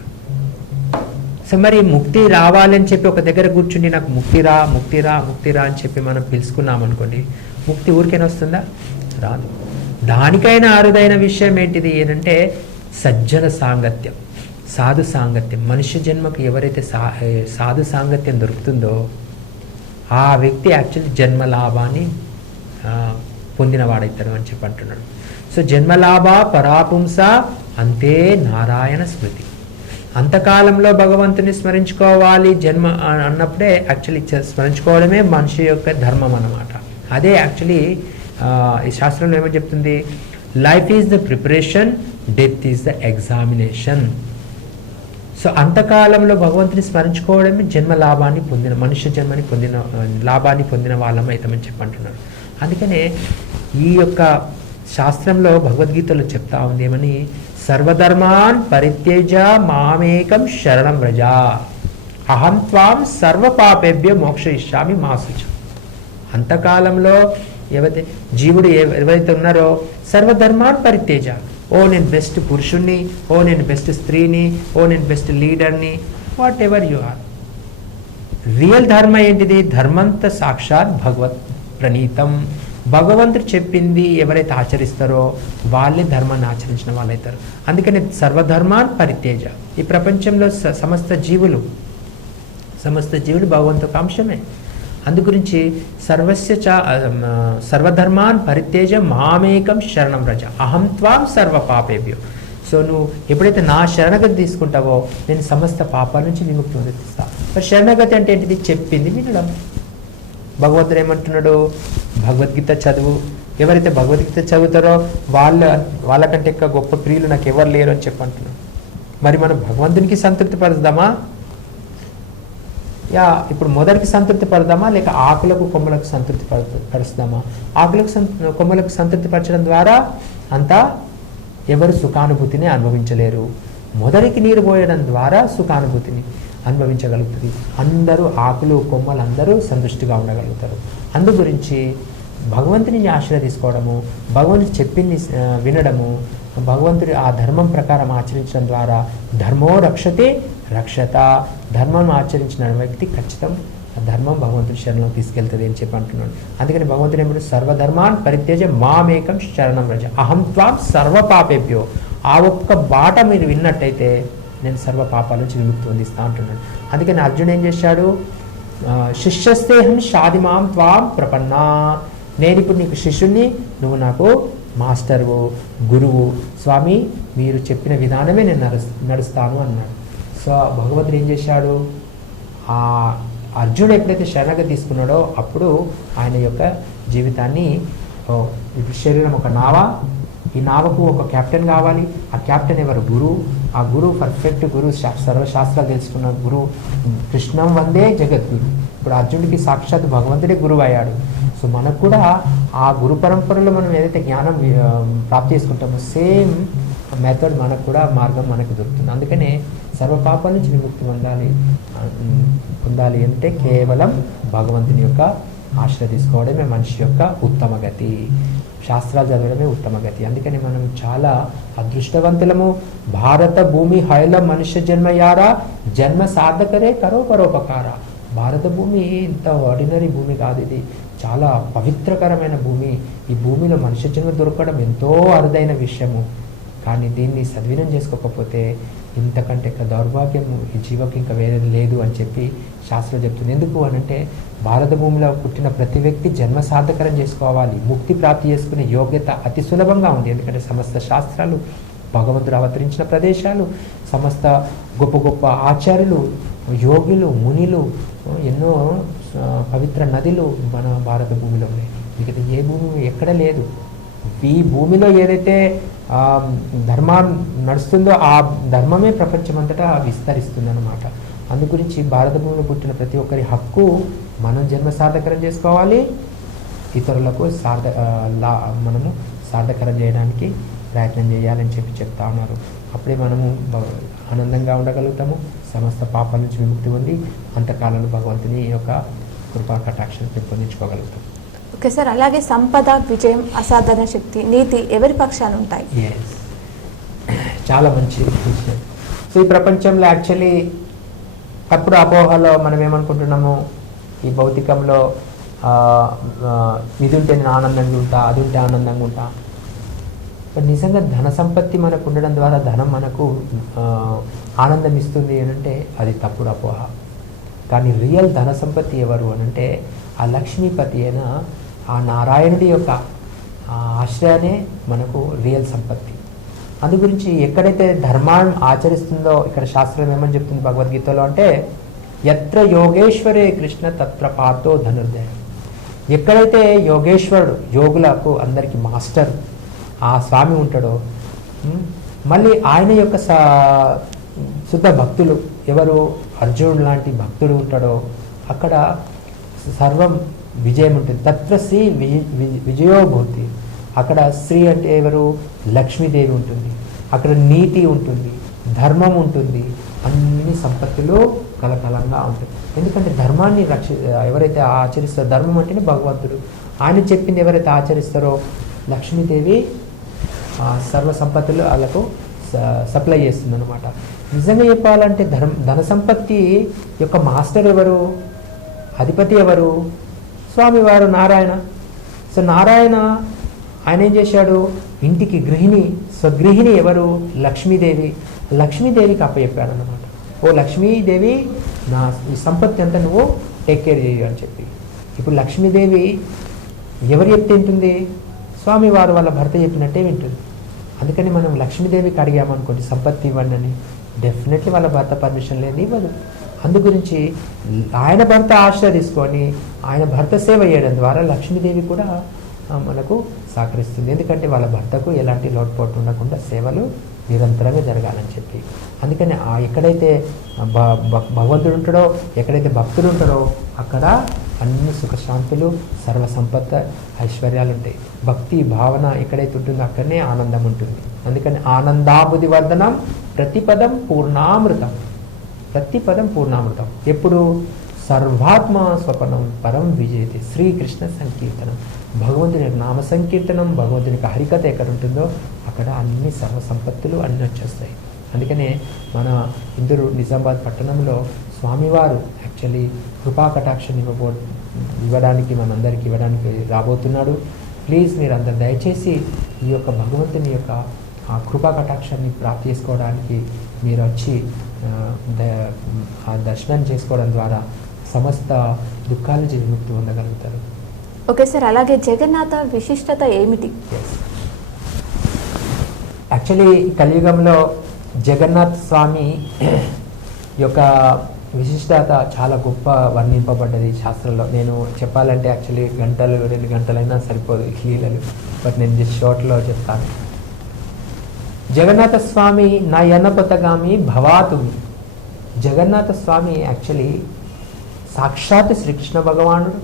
సో మరి ముక్తి రావాలని చెప్పి ఒక దగ్గర కూర్చుని నాకు ముక్తిరా ముక్తిరా ముక్తిరా అని చెప్పి మనం పిలుచుకున్నాం అనుకోండి, ముక్తి ఊరికైనా వస్తుందా? రాదు. దానికైనా అరుదైన విషయం ఏంటిది ఏంటంటే సజ్జన సాంగత్యం, సాధు సాంగత్యం. మనుష్య జన్మకు ఎవరైతే సాధు సాంగత్యం దొరుకుతుందో ఆ వ్యక్తి యాక్చువల్లీ జన్మలాభాన్ని పొందినవాడవుతాడు అని చెప్పి అంటున్నాడు. సో జన్మలాభ పరాపుంస అంతే నారాయణ స్మృతి. అంతకాలంలో భగవంతుని స్మరించుకోవాలి జన్మ అన్నప్పుడే యాక్చువల్లీ స్మరించుకోవడమే మనిషి యొక్క ధర్మం అన్నమాట. అదే యాక్చువల్లీ ఈ శాస్త్రంలో ఏమో చెప్తుంది, life is the preparation, death is the examination. So అంతకాలంలో భగవంతుని స్మరించుకోవడమే జన్మ లాభాన్ని పొందిన, మనుష్య జన్మని పొందిన లాభాన్ని పొందిన వాళ్ళం అవుతామని చెప్పి అంటున్నారు. అందుకనే ఈ యొక్క శాస్త్రంలో భగవద్గీతలో చెప్తా ఉంది ఏమని, సర్వధర్మాన్ పరిత్యజ మామేకం శరణం వ్రజ అహం త్వాం సర్వపాపేభ్యో మోక్షయిష్యామి మా శుచ. అంతకాలంలో ఎవరైతే జీవుడు ఎవరైతే ఉన్నారో సర్వధర్మాన్ పరిత్యజ, ఓ నేను బెస్ట్ పురుషుణ్ణి, ఓ నేను బెస్ట్ స్త్రీని, ఓ నేను బెస్ట్ లీడర్ని, whatever you are. Real ధర్మ ఏంటిది? ధర్మంత సాక్షాత్ భగవత్ ప్రణీతం. భగవంతుడు చెప్పింది ఎవరైతే ఆచరిస్తారో వాళ్ళే ధర్మాన్ని ఆచరించిన వాళ్ళు అవుతారు. అందుకని సర్వధర్మాన్ పరిత్యజ. ఈ ప్రపంచంలో సమస్త జీవులు భగవంతుడి అంశమే. అందుగురించి సర్వధర్మాన్ పరిత్యజ మామేకం శరణం వ్రజ అహం త్వాం సర్వ పాపేభ్యో. సో నువ్వు ఎప్పుడైతే నా శరణగతి తీసుకుంటావో నేను సమస్త పాపాల నుంచి విముక్తి పొందిస్తాను. మరి శరణగతి అంటే ఏంటిది? చెప్పింది వినడం. భగవంతుడు ఏమంటున్నాడు? భగవద్గీత చదువు. ఎవరైతే భగవద్గీత చదువుతారో వాళ్ళకంటే ఎక్కువ గొప్ప ప్రియులు నాకు ఎవరు లేరు అని చెప్పంటున్నాడు. మరి మనం భగవంతునికి సంతృప్తి పరుద్దామా? ఇప్పుడు మొదటికి సంతృప్తి పడదామా, లేక ఆకులకు కొమ్మలకు సంతృప్తి పరుస్తామా? కొమ్మలకు సంతృప్తి పరచడం ద్వారా అంతా ఎవరు సుఖానుభూతిని అనుభవించలేరు. మొదటికి నీరు పోయడం ద్వారా సుఖానుభూతిని అనుభవించగలుగుతుంది. అందరూ ఆకులు కొమ్మలు అందరూ సంతృష్టిగా ఉండగలుగుతారు. అందు గురించి భగవంతుని ఆశ్రయ తీసుకోవడము, భగవంతుడు చెప్పింది వినడము, భగవంతుడి ఆ ధర్మం ప్రకారం ఆచరించడం ద్వారా ధర్మో రక్షతే రక్షత. ధర్మం ఆచరించిన వ్యక్తి ఖచ్చితం ఆ ధర్మం భగవంతుడి శరణంలో తీసుకెళ్తుంది అని చెప్పి అంటున్నాడు. అందుకని భగవంతుడు ఏమిటి? సర్వధర్మాన్ పరిత్యజ మామేకం శరణం వ్రజ అహం త్వాం సర్వ పాపేభ్యో. ఆ ఒక్క బాట మీరు విన్నట్టయితే నేను సర్వ పాపాల నుంచి విముక్తి పొందిస్తా అంటున్నాడు. అందుకని అర్జునుడు ఏం చేశాడు? శిష్యస్తేహం షాదిమాం త్వాం ప్రపన్నా. నేను ఇప్పుడు నీకు శిష్యుణ్ణి, నువ్వు నాకు మాస్టర్వు, గురువు. స్వామి మీరు చెప్పిన విధానమే నేను నడుస్తాను అన్నాడు. సో భగవంతుడు ఏం చేశాడు? ఆ అర్జునుడు ఎప్పుడైతే శరణగతి తీసుకున్నాడో అప్పుడు ఆయన యొక్క జీవితాన్ని, శరీరం ఒక నావ, ఈ నావకు ఒక కెప్టెన్ కావాలి. ఆ కెప్టెన్ ఎవరు? గురువు. ఆ గురువు పర్ఫెక్ట్ గురువు, సర్వశాస్త్రాలు తెలుసుకున్న గురువు. కృష్ణం వందే జగద్గురు. ఇప్పుడు అర్జునుడికి సాక్షాత్ భగవంతుడే గురువు అయ్యాడు. సో మనకు కూడా ఆ గురు పరంపరలో మనం ఏదైతే జ్ఞానం ప్రాప్తి చేసుకుంటామో సేమ్ మెథడ్ మనకు కూడా మార్గం మనకు దొరుకుతుంది. అందుకనే సర్వ పాపాల నుంచి విముక్తి పొందాలి అంటే కేవలం భగవంతుని యొక్క ఆశ్రయ తీసుకోవడమే మనిషి యొక్క ఉత్తమ గతి, శాస్త్రాలు చదవడమే ఉత్తమ గతి. అందుకని మనం చాలా అదృష్టవంతులము. భారత భూమి హైల మనుష్య జన్మయారా, జన్మ సార్థకరే కరో పరోపకార. భారత భూమి ఇంత ఆర్డినరీ భూమి కాదు, ఇది చాలా పవిత్రకరమైన భూమి. ఈ భూమిలో మనుష్య జన్మ దొరకడం ఎంతో అరుదైన విషయము. కానీ దీన్ని సద్వినియోగం చేసుకోకపోతే ఇంతకంటే దౌర్భాగ్యం ఈ జీవకి ఇంకా వేరే లేదు అని చెప్పి శాస్త్రం చెప్తుంది. ఎందుకు అనంటే భారత భూమిలో పుట్టిన ప్రతి వ్యక్తి జన్మ సార్థకరం చేసుకోవాలి, ముక్తి ప్రాప్తి చేసుకునే యోగ్యత అతి సులభంగా ఉంది. ఎందుకంటే సమస్త శాస్త్రాలు, భగవంతుడు అవతరించిన ప్రదేశాలు, సమస్త గొప్ప గొప్ప ఆచార్యులు, యోగులు, మునిలు, ఎన్నో పవిత్ర నదులు మన భారత భూమిలో ఉన్నాయి. మిగతా ఏ భూమి ఎక్కడ లేదు. ఈ భూమిలో ఏదైతే ధర్మం నడుస్తుందో ఆ ధర్మమే ప్రపంచమంతటా విస్తరిస్తుంది అన్నమాట. అందు గురించి భారత భూమిలో పుట్టిన ప్రతి ఒక్కరి హక్కు మనం జన్మ సార్థకరం చేసుకోవాలి, ఇతరులకు మనము సార్థకరం చేయడానికి ప్రయత్నం చేయాలని చెప్పి చెప్తా ఉన్నారు. అప్పుడే మనము ఆనందంగా ఉండగలుగుతాము, సమస్త పాపాల నుంచి విముక్తి పొంది అంతకాలంలో భగవంతుని యొక్క కృపా కటాక్షం పెంపొందించుకోగలుగుతాం. ఓకే సార్, అలాగే సంపద, విజయం, అసాధారణ శక్తి, నీతి ఎవరి పక్షాన ఉంటాయి? చాలా మంచి విషయం. సో ఈ ప్రపంచంలో యాక్చువల్లీ తప్పుడు అపోహలో మనం ఏమనుకుంటున్నాము, ఈ భౌతికంలో ఇది ఉంటే నేను ఆనందంగా ఉంటా, అది ఉంటే ఆనందంగా ఉంటా. బట్ నిజంగా ధన సంపత్తి మనకు ఉండడం ద్వారా ధనం మనకు ఆనందం ఇస్తుంది అనంటే అది తప్పుడు అపోహ. కానీ రియల్ ధన సంపత్తి ఎవరు అనంటే ఆ లక్ష్మీపతి అయిన ఆ నారాయణుడి యొక్క ఆశ్రయానే మనకు రియల్ సంపత్తి. అందు గురించి ఎక్కడైతే ధర్మాన్ని ఆచరిస్తుందో ఇక్కడ శాస్త్రం ఏమని చెప్తుంది భగవద్గీతలో అంటే యత్ర యోగేశ్వరే కృష్ణ తత్ర పార్థో ధనుర్ధయ. ఎక్కడైతే యోగేశ్వరుడు, యోగులకు అందరికీ మాస్టర్ ఆ స్వామి ఉంటాడో, మళ్ళీ ఆయన యొక్క శుద్ధ భక్తులు ఎవరు, అర్జునుడు లాంటి భక్తుడు ఉంటాడో అక్కడ సర్వం విజయం ఉంటుంది. తత్ర శ్రీ విజయోభూతి. అక్కడ శ్రీ అంటే ఎవరు, లక్ష్మీదేవి ఉంటుంది. అక్కడ నీతి ఉంటుంది, ధర్మం ఉంటుంది, అన్ని సంపత్తులు కలకలంగా ఉంటుంది. ఎందుకంటే ధర్మాన్ని ఎవరైతే ఆచరిస్తారో, ధర్మం అంటేనే భగవంతుడు, ఆయన చెప్పింది ఎవరైతే ఆచరిస్తారో లక్ష్మీదేవి సర్వ సంపత్తులు వాళ్ళకు సప్లై చేస్తుంది అనమాట. నిజంగా చెప్పాలంటే ధన సంపత్తి యొక్క మాస్టర్ ఎవరు, అధిపతి ఎవరు, స్వామివారు నారాయణ. సో నారాయణ ఆయన ఏం చేశాడు, ఇంటికి గృహిణి, స్వగృహిణి ఎవరు, లక్ష్మీదేవి. లక్ష్మీదేవికి అప్పచెప్పాడు అన్నమాట. ఓ లక్ష్మీదేవి, నా ఈ సంపత్తి అంతా నువ్వు టేక్ కేర్ చేయు అని చెప్పి. ఇప్పుడు లక్ష్మీదేవి ఎవరు చెప్తే వింటుంది, స్వామివారు వాళ్ళ భర్త చెప్పినట్టే వింటుంది. అందుకని మనం లక్ష్మీదేవికి అడిగామనుకోండి సంపత్తి ఇవ్వండి అని, డెఫినెట్లీ వాళ్ళ భర్త పర్మిషన్ లేదు, ఇవ్వదు. అందు గురించి ఆయన భర్త ఆశ్రయ తీసుకొని ఆయన భర్త సేవ చేయడం ద్వారా లక్ష్మీదేవి కూడా మనకు సహకరిస్తుంది. ఎందుకంటే వాళ్ళ భర్తకు ఎలాంటి లోటుపోటు ఉండకుండా సేవలు నిరంతరంగా జరగాలని చెప్పి. అందుకని ఎక్కడైతే భగవంతుడు ఉంటాడో, ఎక్కడైతే భక్తులు ఉంటారో అక్కడ అన్ని సుఖశాంతులు, సర్వ సంపత్త, ఐశ్వర్యాలు ఉంటాయి. భక్తి భావన ఎక్కడైతే ఉంటుందో అక్కడనే ఆనందం ఉంటుంది. అందుకని ఆనందాబుది వర్ధనం ప్రతిపదం పూర్ణామృతం. ప్రతిపదం పూర్ణామృతం. ఎప్పుడు సర్వాత్మ స్వపనం పరం విజయతే. శ్రీకృష్ణ సంకీర్తనం, భగవంతుని నామ సంకీర్తనం, భగవంతుని హరికథ ఎక్కడ ఉంటుందో అక్కడ అన్ని సర్వ సంపత్తులు అన్నీ వచ్చేస్తాయి. అందుకనే మన ఇందూరు నిజామాబాద్ పట్టణంలో స్వామివారు యాక్చువల్లీ కృపా కటాక్షం ఇవ్వడానికి మనందరికి ఇవ్వడానికి రాబోతున్నాడు. ప్లీజ్ మీరు అందరు దయచేసి ఈ యొక్క భగవంతుని యొక్క ఆ కృపా కటాక్షాన్ని ప్రాప్తి చేసుకోవడానికి మీరు వచ్చి ఆ దర్శనం చేసుకోవడం ద్వారా సమస్త దుఃఖాల నుంచి విముక్తి పొందగలుగుతారు. ఓకే సార్, అలాగే జగన్నాథ విశిష్టత ఏమిటి? యాక్చువల్లీ కలియుగంలో జగన్నాథ్ స్వామి యొక్క విశిష్టత చాలా గొప్ప వర్ణింపబడ్డది శాస్త్రంలో. నేను చెప్పాలంటే యాక్చువల్లీ గంటలు 2 గంటలైనా సరిపోదు లీలలు, బట్ నేను జస్ట్ షార్ట్లో చెప్తాను. జగన్నాథ స్వామి నయనపతగామి భవాతుమి. జగన్నాథ స్వామి యాక్చువల్లీ సాక్షాత్ శ్రీకృష్ణ భగవానుడు.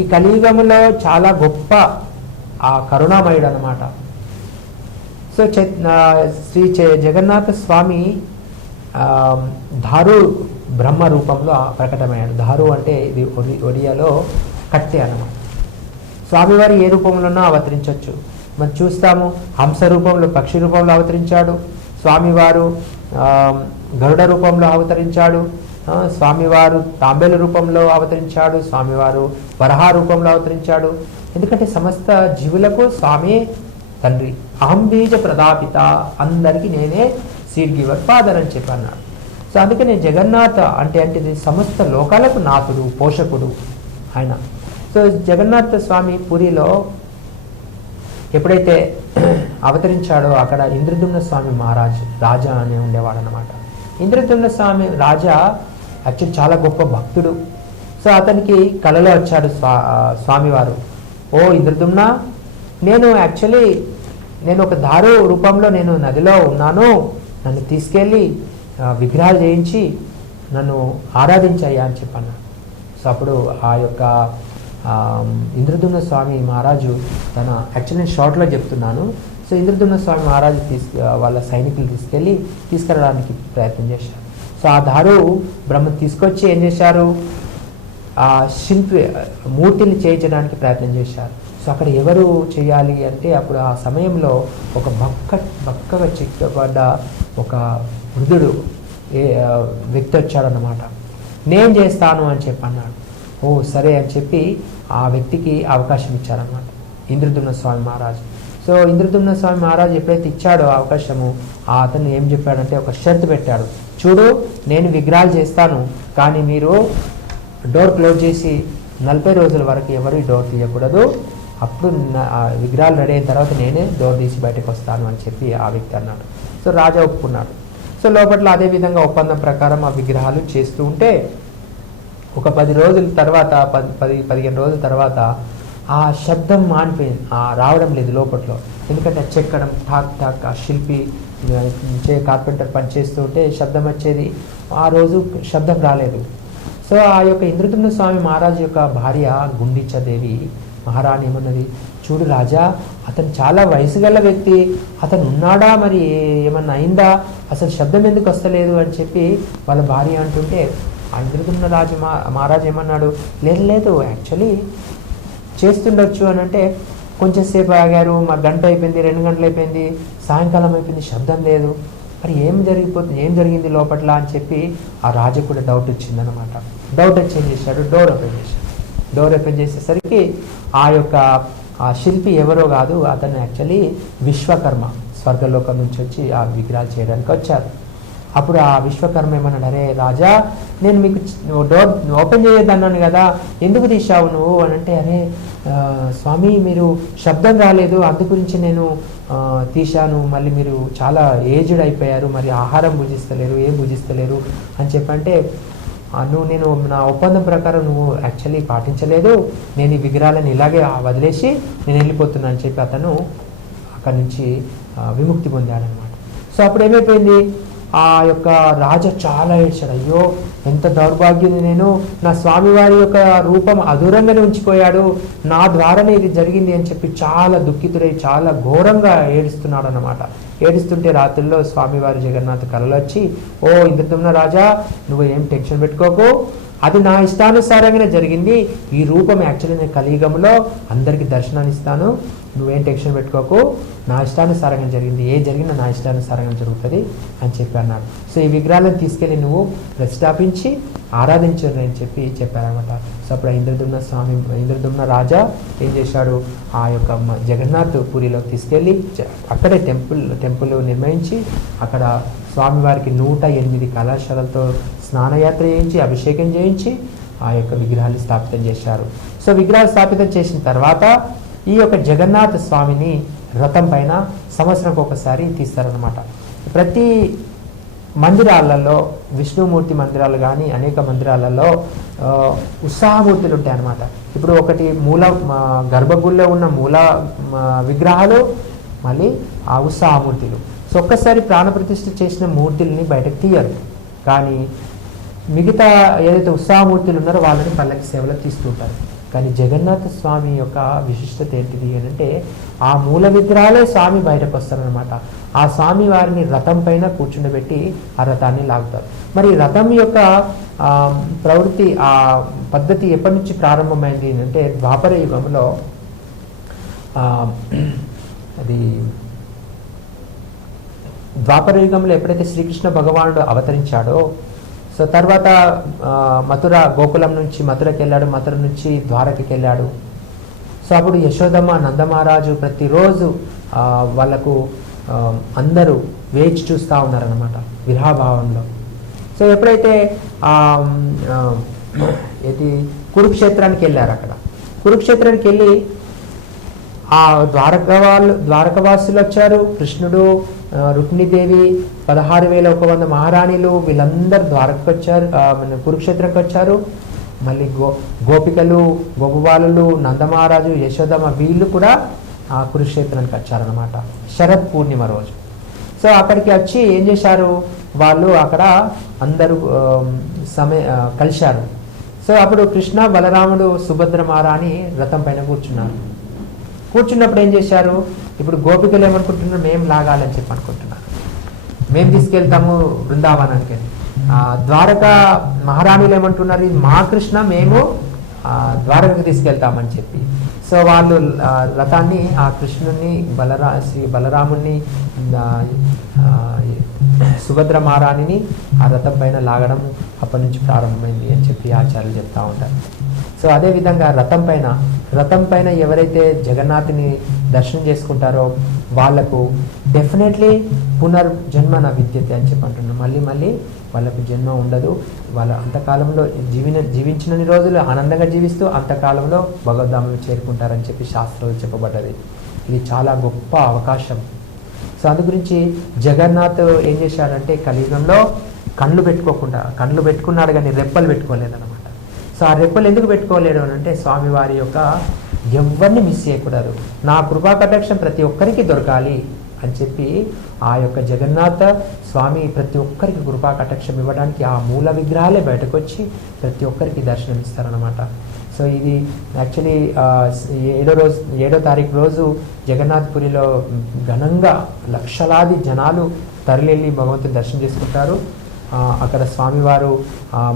ఈ కలియుగంలో చాలా గొప్ప ఆ కరుణామయుడు అన్నమాట. సో శ్రీ జగన్నాథ స్వామి ధారు బ్రహ్మ రూపంలో ప్రకటమయ్యాడు. ధారు అంటే ఇది ఒడియాలో కట్టె అన్నమాట. స్వామివారి ఏ రూపంలోనో అవతరించవచ్చు. మనం చూస్తాము, హంస రూపంలో, పక్షి రూపంలో అవతరించాడు స్వామివారు, గరుడ రూపంలో అవతరించాడు స్వామివారు, తాంబేలు రూపంలో అవతరించాడు స్వామివారు, వరహ రూపంలో అవతరించాడు. ఎందుకంటే సమస్త జీవులకు స్వామి తండ్రి. అహం బీజ ప్రదాపిత, అందరికీ నేనే సీడ్ గివర్, ఫాదర్ అని చెప్పి అన్నాడు. సో అందుకనే జగన్నాథ అంటే సమస్త లోకాలకు నాథుడు, పోషకుడు ఆయన. సో జగన్నాథ స్వామి పూరిలో ఎప్పుడైతే అవతరించాడో అక్కడ ఇంద్రద్యుమ్న స్వామి మహారాజ్ రాజా అని ఉండేవాడు అనమాట. ఇంద్రద్యుమ్న స్వామి రాజా యాక్చువల్లీ చాలా గొప్ప భక్తుడు. సో అతనికి కలలో వచ్చాడు స్వామివారు. ఓ ఇంద్రద్యుమ్న, నేను ఒక దారు రూపంలో నేను నదిలో ఉన్నాను, నన్ను తీసుకెళ్ళి విగ్రహాలు చేయించి నన్ను ఆరాధించాయా అని చెప్పన్నాడు. సో అప్పుడు ఆ యొక్క ఇంద్రద్యుమ్న స్వామి మహారాజు తన యాక్చువల్లీ షార్ట్లో చెప్తున్నాను. సో ఇంద్రద్యుమ్న స్వామి మహారాజు వాళ్ళ సైనికులు తీసుకెళ్ళడానికి ప్రయత్నం చేశారు. సో ఆ దారు బ్రహ్మ తీసుకొచ్చి ఏం చేశారు, ఆ మూర్తిని చేయించడానికి ప్రయత్నం చేశారు. సో అక్కడ ఎవరు చేయాలి అంటే అప్పుడు ఆ సమయంలో ఒక బక్కగా చిక్కబడ్డ ఒక వృద్ధుడు వ్యక్తి వచ్చాడనమాట. నేను చేస్తాను అని చెప్పి అన్నాడు. ఓ సరే అని చెప్పి ఆ వ్యక్తికి అవకాశం ఇచ్చారనమాట ఇంద్రద్యుమ్న స్వామి మహారాజు. సో ఇంద్రద్యుమ్న స్వామి మహారాజు ఎప్పుడైతే ఇచ్చాడో అవకాశము, అతను ఏం చెప్పాడంటే ఒక షరతు పెట్టాడు. చూడు, నేను విగ్రహాలు చేస్తాను, కానీ మీరు డోర్ క్లోజ్ చేసి 40 రోజుల వరకు ఎవరు డోర్ తీయకూడదు. అప్పుడు విగ్రహాలు రెడీ అయిన తర్వాత నేనే డోర్ తీసి బయటకు వస్తాను అని చెప్పి ఆ వ్యక్తి అన్నాడు. సో రాజా ఒప్పుకున్నాడు. సో లోపల అదే విధంగా ఒప్పందం ప్రకారం ఆ విగ్రహాలు చేస్తూ ఉంటే ఒక 10 రోజుల తర్వాత 15 రోజుల తర్వాత ఆ శబ్దం మానిపోయింది, రావడం లేదు లోపట్లో. ఎందుకంటే చెక్కడం ఠాక్ ఠాక్, ఆ శిల్పి కార్పెంటర్ పని చేస్తూ ఉంటే శబ్దం వచ్చేది. ఆ రోజు శబ్దం రాలేదు. సో ఆ యొక్క ఇంద్రద్యుమ్న స్వామి మహారాజు యొక్క భార్య గుండిచాదేవి మహారాణి ఏమన్నది, చూడు రాజా, అతను చాలా వయసు గల వ్యక్తి, అతను ఉన్నాడా, మరి ఏమన్నా అయిందా, అసలు శబ్దం ఎందుకు వస్తలేదు అని చెప్పి వాళ్ళ భార్య అంటుంటే ఆ ఇంద్రద్యుమ్న మహారాజు ఏమన్నాడు, లేదు యాక్చువల్లీ చేస్తుండొచ్చు అని అంటే కొంచెం సేపు ఆగారు, మా గంట అయిపోయింది, 2 గంటలు అయిపోయింది, సాయంకాలం అయిపోయింది, శబ్దం లేదు, మరి ఏం జరిగింది లోపట్ల అని చెప్పి ఆ రాజు కూడా డౌట్ వచ్చిందనమాట. డౌట్ వచ్చి ఏం చేశాడు, డోర్ ఓపెన్ చేసేసరికి ఆ యొక్క ఆ శిల్పి ఎవరో కాదు, అతను యాక్చువల్లీ విశ్వకర్మ, స్వర్గలోకం నుంచి వచ్చి ఆ విగ్రహాలు చేయడానికి వచ్చారు. అప్పుడు ఆ విశ్వకర్మ ఏమన్నాడు, అరే రాజా, నేను మీకు డోర్ ఓపెన్ చేయొద్దన్నాను కదా, ఎందుకు తీసావు నువ్వు అని అంటే, అరే స్వామి, మీరు శబ్దం రాలేదు, అందు గురించి నేను తీశాను, మళ్ళీ మీరు చాలా ఏజ్డ్ అయిపోయారు, మరి ఆహారం భుజిస్తలేరు, ఏం భుజిస్తలేరు అని చెప్పంటే, నేను నా ఒప్పందం ప్రకారం నువ్వు యాక్చువల్లీ పాటించలేదు, నేను ఈ విగ్రహాలను ఇలాగే వదిలేసి నేను వెళ్ళిపోతున్నా అని చెప్పి అతను అక్కడి నుంచి విముక్తి పొందాడనమాట. సో అప్పుడు ఏమైపోయింది, ఆ యొక్క రాజా చాలా ఏడ్చాడు. అయ్యో ఎంత దౌర్భాగ్యం, నేను నా స్వామివారి యొక్క రూపం అదూరంగానే ఉంచిపోయాడు, నా ద్వారానే ఇది జరిగింది అని చెప్పి చాలా దుఃఖితుడై చాలా ఘోరంగా ఏడుస్తున్నాడు అన్నమాట. ఏడుస్తుంటే రాత్రుల్లో స్వామివారి జగన్నాథ కళలు వచ్చి, ఓ ఇంద్రద్యుమ్న రాజా, నువ్వు ఏం టెన్షన్ పెట్టుకోకు, అది నా ఇష్టానుసారంగానే జరిగింది, ఈ రూపం యాక్చువల్లీ నేను కలియుగంలో అందరికీ దర్శనాన్ని ఇస్తాను, నువ్వేం టెన్షన్ పెట్టుకోకు, నా ఇష్టానుసారంగా జరిగింది, ఏ జరిగినా నా ఇష్టానుసారంగా జరుగుతుంది అని చెప్పి అన్నాడు. సో ఈ విగ్రహాలను తీసుకెళ్ళి నువ్వు ప్రతిష్టాపించి ఆరాధించరు అని చెప్పి చెప్పారనమాట. సో అప్పుడు ఇంద్రద్యుమ్న రాజా ఏం చేశాడు, ఆ యొక్క జగన్నాథ్ పూరిలో తీసుకెళ్ళి అక్కడే టెంపుల్ నిర్మించి అక్కడ స్వామివారికి 108 కళాశాలతో స్నానయాత్ర చేయించి అభిషేకం చేయించి ఆ యొక్క విగ్రహాలు స్థాపితం చేశారు. సో విగ్రహాలు స్థాపితం చేసిన తర్వాత ఈ యొక్క జగన్నాథ స్వామిని రథం పైన సంవత్సరంకి ఒకసారి తీస్తారనమాట. ప్రతి మందిరాలలో, విష్ణుమూర్తి మందిరాలు కానీ అనేక మందిరాలలో ఉత్సాహమూర్తులు ఉంటాయి అన్నమాట. ఇప్పుడు ఒకటి గర్భగుడిలో ఉన్న మూల విగ్రహాలు, మళ్ళీ ఆ ఉత్సాహమూర్తులు. సో ఒక్కసారి ప్రాణప్రతిష్ఠ చేసిన మూర్తుల్ని బయటకు తీయరు, కానీ మిగతా ఏదైతే ఉత్సాహమూర్తులు ఉన్నారో వాళ్ళని పల్లకి సేవలో తీస్తుంటారు. కానీ జగన్నాథ స్వామి యొక్క విశిష్టత ఏంటిది అని అంటే ఆ మూల విగ్రహాలే స్వామి బయటకు వస్తారనమాట. ఆ స్వామి వారిని రథం పైన కూర్చుండబెట్టి ఆ రథాన్ని లాగుతారు. మరి రథం యొక్క ప్రవృత్తి, ఆ పద్ధతి ఎప్పటి నుంచి ప్రారంభమైంది అంటే ద్వాపర యుగంలో అది ద్వాపర యుగంలో ఎప్పుడైతే శ్రీకృష్ణ భగవానుడు అవతరించాడో, సో తర్వాత మథుర గోకులం నుంచి మథురకి వెళ్ళాడు, మథుర నుంచి ద్వారకకి వెళ్ళాడు. సో అప్పుడు యశోదమ్మ నందమహారాజు ప్రతిరోజు వాళ్ళకు అందరూ వేచి చూస్తూ ఉన్నారనమాట విరహభావంలో. సో ఎప్పుడైతే ఇది కురుక్షేత్రానికి వెళ్ళారు, అక్కడ కురుక్షేత్రానికి వెళ్ళి ఆ ద్వారకవాసులు వచ్చారు, కృష్ణుడు, రుక్మిణీదేవి, 16,100 మహారాణిలు వీళ్ళందరూ ద్వారకకు వచ్చారు, కురుక్షేత్రంకి వచ్చారు. మళ్ళీ గోపికలు, గోపబాలులు, నందమహారాజు, యశోదమ్మ వీళ్ళు కూడా ఆ కురుక్షేత్రానికి వచ్చారనమాట శరత్ పూర్ణిమ రోజు. సో అక్కడికి వచ్చి ఏం చేశారు వాళ్ళు, అక్కడ అందరూ కలిశారు. సో అప్పుడు కృష్ణ, బలరాముడు, సుభద్ర మహారాణి రథం పైన కూర్చున్నారు. కూర్చున్నప్పుడు ఏం చేశారు, ఇప్పుడు గోపికలు ఏమనుకుంటున్నారు, మేము లాగాలని చెప్పి అనుకుంటున్నారు, మేము తీసుకెళ్తాము బృందావనానికి. ద్వారక మహారాణులు ఏమంటున్నారు, మా కృష్ణ, మేము ద్వారకకు తీసుకెళ్తామని చెప్పి. సో వాళ్ళు రథాన్ని, ఆ కృష్ణుని, శ్రీ బలరాముని, సుభద్ర మహారాణిని ఆ రథం పైన లాగడం అప్పటి నుంచి ప్రారంభమైంది అని చెప్పి ఆచార్యులు చెప్తా ఉంటారు. సో అదేవిధంగా రథం పైన ఎవరైతే జగన్నాథుని దర్శనం చేసుకుంటారో వాళ్ళకు డెఫినెట్లీ పునర్జన్మ విద్యతే అని చెప్పి అంటున్నాం. మళ్ళీ వాళ్ళకు జన్మ ఉండదు. వాళ్ళ అంతకాలంలో జీవించినన్ని రోజులు ఆనందంగా జీవిస్తూ అంతకాలంలో భగవద్ధామం చేరుకుంటారని చెప్పి శాస్త్రంలో చెప్పబడ్డది. ఇది చాలా గొప్ప అవకాశం. సో అందు గురించి జగన్నాథ్ ఏం చేశాడంటే కలియుగంలో కళ్ళు పెట్టుకున్నాడు కానీ రెప్పలు పెట్టుకోలేదన్నమాట. సో ఆ రెప్పలు ఎందుకు పెట్టుకోలేడు అని అంటే స్వామివారి యొక్క ఎవరిని మిస్ చేయకూడదు, నా కృపా కటాక్షం ప్రతి ఒక్కరికి దొరకాలి అని చెప్పి ఆ యొక్క జగన్నాథ స్వామి ప్రతి ఒక్కరికి కృపా కటాక్షం ఇవ్వడానికి ఆ మూల విగ్రహాలే బయటకు వచ్చి ప్రతి ఒక్కరికి దర్శనం ఇస్తారనమాట. సో ఇది యాక్చువల్లీ 7వ తారీఖు రోజు జగన్నాథ్పురిలో ఘనంగా లక్షలాది జనాలు తరలివెళ్ళి భగవంతుని దర్శనం చేసుకుంటారు. అక్కడ స్వామివారు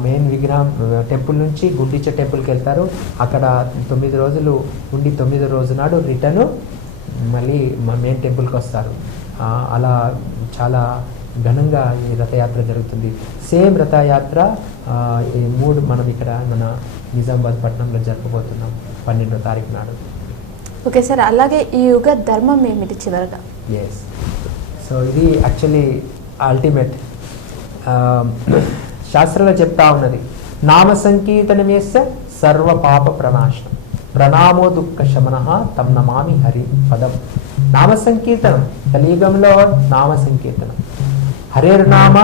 మెయిన్ విగ్రహం టెంపుల్ నుంచి గుండిచ టెంపుల్కి వెళ్తారు. అక్కడ 9 రోజులు ఉండి 9వ రోజు నాడు రిటర్ను మళ్ళీ మెయిన్ టెంపుల్కి వస్తారు. అలా చాలా ఘనంగా ఈ రథయాత్ర జరుగుతుంది. సేమ్ రథయాత్ర ఈ 3 మనం ఇక్కడ మన నిజామాబాద్ పట్టణంలో జరపబోతున్నాం 12వ తారీఖు నాడు. ఓకే సార్, అలాగే ఈ యుగ ధర్మం ఏమిటి చివరగా? ఎస్, సో ఇది యాక్చువల్లీ అల్టిమేట్. శాస్త్రంలో చెప్తా ఉన్నది, నామ సంకీర్తనమేస్య సర్వ పాప ప్రణాశనం, ప్రణామో దుఃఖ శమన తం నమామి హరి పదం. నామ సంకీర్తనం, కలియుగంలో నామ సంకీర్తనం. హరేర్నామ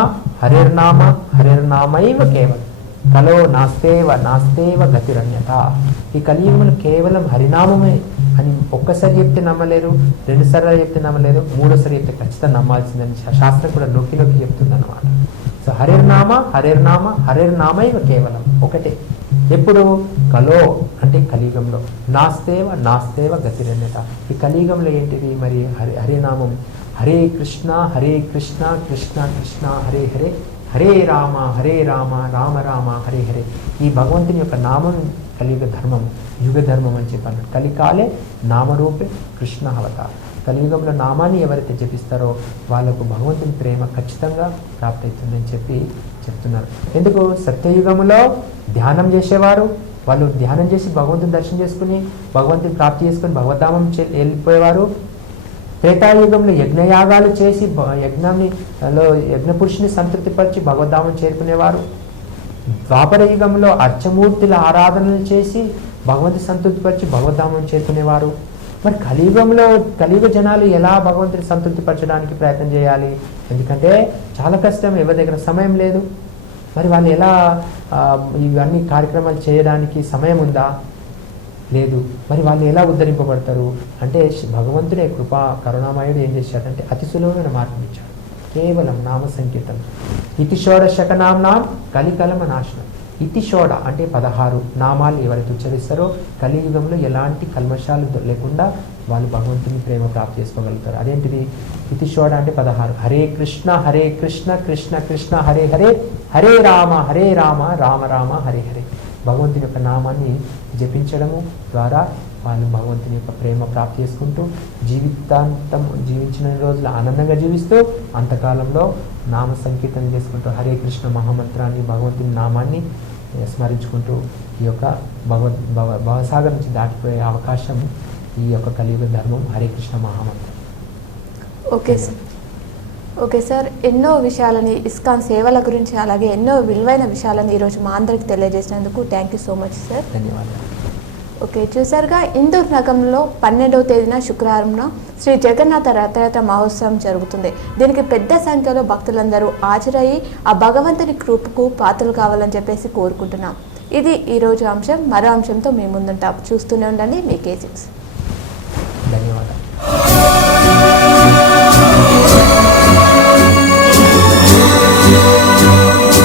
హరేర్నామ హరేర్నామైవ కేవలం కలో నాస్తేవ గతిరన్యత. ఈ కలియుగంలో కేవలం హరినామమే అని ఒక్కసారి చెప్తే నమ్మలేరు, 2 సార్లు చెప్తే నమ్మలేదు, 3వసారి చెప్తే ఖచ్చితంగా నమ్మాల్సిందని శాస్త్రం కూడా నొక్కి చెప్తుంది అన్నమాట. సో హరేర్నామైవ కేవలం ఒకటే. ఎప్పుడు కలో అంటే కలియుగంలో, నాస్తేవ గతిరన్యత. ఈ కలియుగంలో ఏంటిది మరి హరినామం. హరే కృష్ణ కృష్ణ కృష్ణ హరే హరే, హరే రామ రామ రామ హరే హరే. ఈ భగవంతుని యొక్క నామం కలియుగ ధర్మం, యుగ ధర్మం అని చెప్పి అన్నాడు. కలికాలే నామరూపే కృష్ణ అవతార. కలియుగంలో నామాన్ని ఎవరైతే జపిస్తారో వాళ్ళకు భగవంతుని ప్రేమ ఖచ్చితంగా ప్రాప్తి అవుతుందని చెప్పి చెప్తున్నారు. ఎందుకు? సత్యయుగంలో ధ్యానం చేసేవారు, వాళ్ళు ధ్యానం చేసి భగవంతుని దర్శనం చేసుకుని భగవంతుని ప్రాప్తి చేసుకుని భగవద్ధామం వెళ్ళిపోయేవారు. త్రేతాయుగంలో యజ్ఞయాగాలు చేసి యజ్ఞపురుషుని సంతృప్తిపరిచి భగవద్ధామం చేరుకునేవారు. ద్వాపర యుగంలో అర్చమూర్తుల ఆరాధనలు చేసి భగవంతుని సంతృప్తిపరిచి భగవద్ధామం చేరుకునేవారు. మరి కలియుగ జనాలు ఎలా భగవంతుని సంతృప్తిపరచడానికి ప్రయత్నం చేయాలి? ఎందుకంటే చాలా కష్టం, ఎవరి దగ్గర సమయం లేదు. మరి వాళ్ళు ఎలా ఇవన్నీ కార్యక్రమాలు చేయడానికి సమయం ఉందా? లేదు. మరి వాళ్ళు ఎలా ఉద్ధరింపబడతారు అంటే భగవంతుడే కృపా కరుణామయుడు ఏం చేశాడంటే అతి సులభమైన మార్గం ఇచ్చాడు. కేవలం నామ సంకీర్తనం. ఇతి షోడశకనాంనాం కలికలమ నాశనం. ఇతి షోడ అంటే 16 నామాలు ఎవరైతే ఉచ్చరిస్తారో కలియుగంలో ఎలాంటి కల్మషాలు లేకుండా వాళ్ళు భగవంతుని ప్రేమ ప్రాప్తి చేసుకోగలుగుతారు. అదేంటిది? ఇతి షోడ అంటే 16. హరే కృష్ణ కృష్ణ కృష్ణ హరే హరే, హరే రామ రామ రామ హరే హరే. భగవంతుని యొక్క నామాన్ని జపించడము ద్వారా వాళ్ళు భగవంతుని యొక్క ప్రేమ ప్రాప్తి చేసుకుంటూ జీవితాంతం జీవించిన రోజులు ఆనందంగా జీవిస్తూ అంతకాలంలో నామ సంకీర్తన చేసుకుంటూ హరే కృష్ణ మహామంత్రాన్ని, భగవంతుని నామాన్ని స్మరించుకుంటూ ఈ యొక్క భవసాగర్ నుంచి దాటిపోయే అవకాశం ఈ యొక్క కలియుగ ధర్మం హరే కృష్ణ మహామంత్రం. ఓకే సార్, ఎన్నో విషయాలని ఇస్కాన్ సేవల గురించి అలాగే ఎన్నో విలువైన విషయాలను ఈరోజు మా అందరికి తెలియజేసినందుకు thank you so much sir. ధన్యవాదాలు. ఓకే, చూసారుగా ఇందూర్ నగరంలో 12వ తేదీన శుక్రవారంలో శ్రీ జగన్నాథ రథయాత్ర మహోత్సవం జరుగుతుంది. దీనికి పెద్ద సంఖ్యలో భక్తులందరూ హాజరయ్యి ఆ భగవంతుని కృపకు పాత్రలు కావాలని చెప్పేసి కోరుకుంటున్నాం. ఇది ఈరోజు అంశం. మరో అంశంతో మీ ముందుంటాం. చూస్తూనే ఉండండి మీ K6. ధన్యవాదాలు.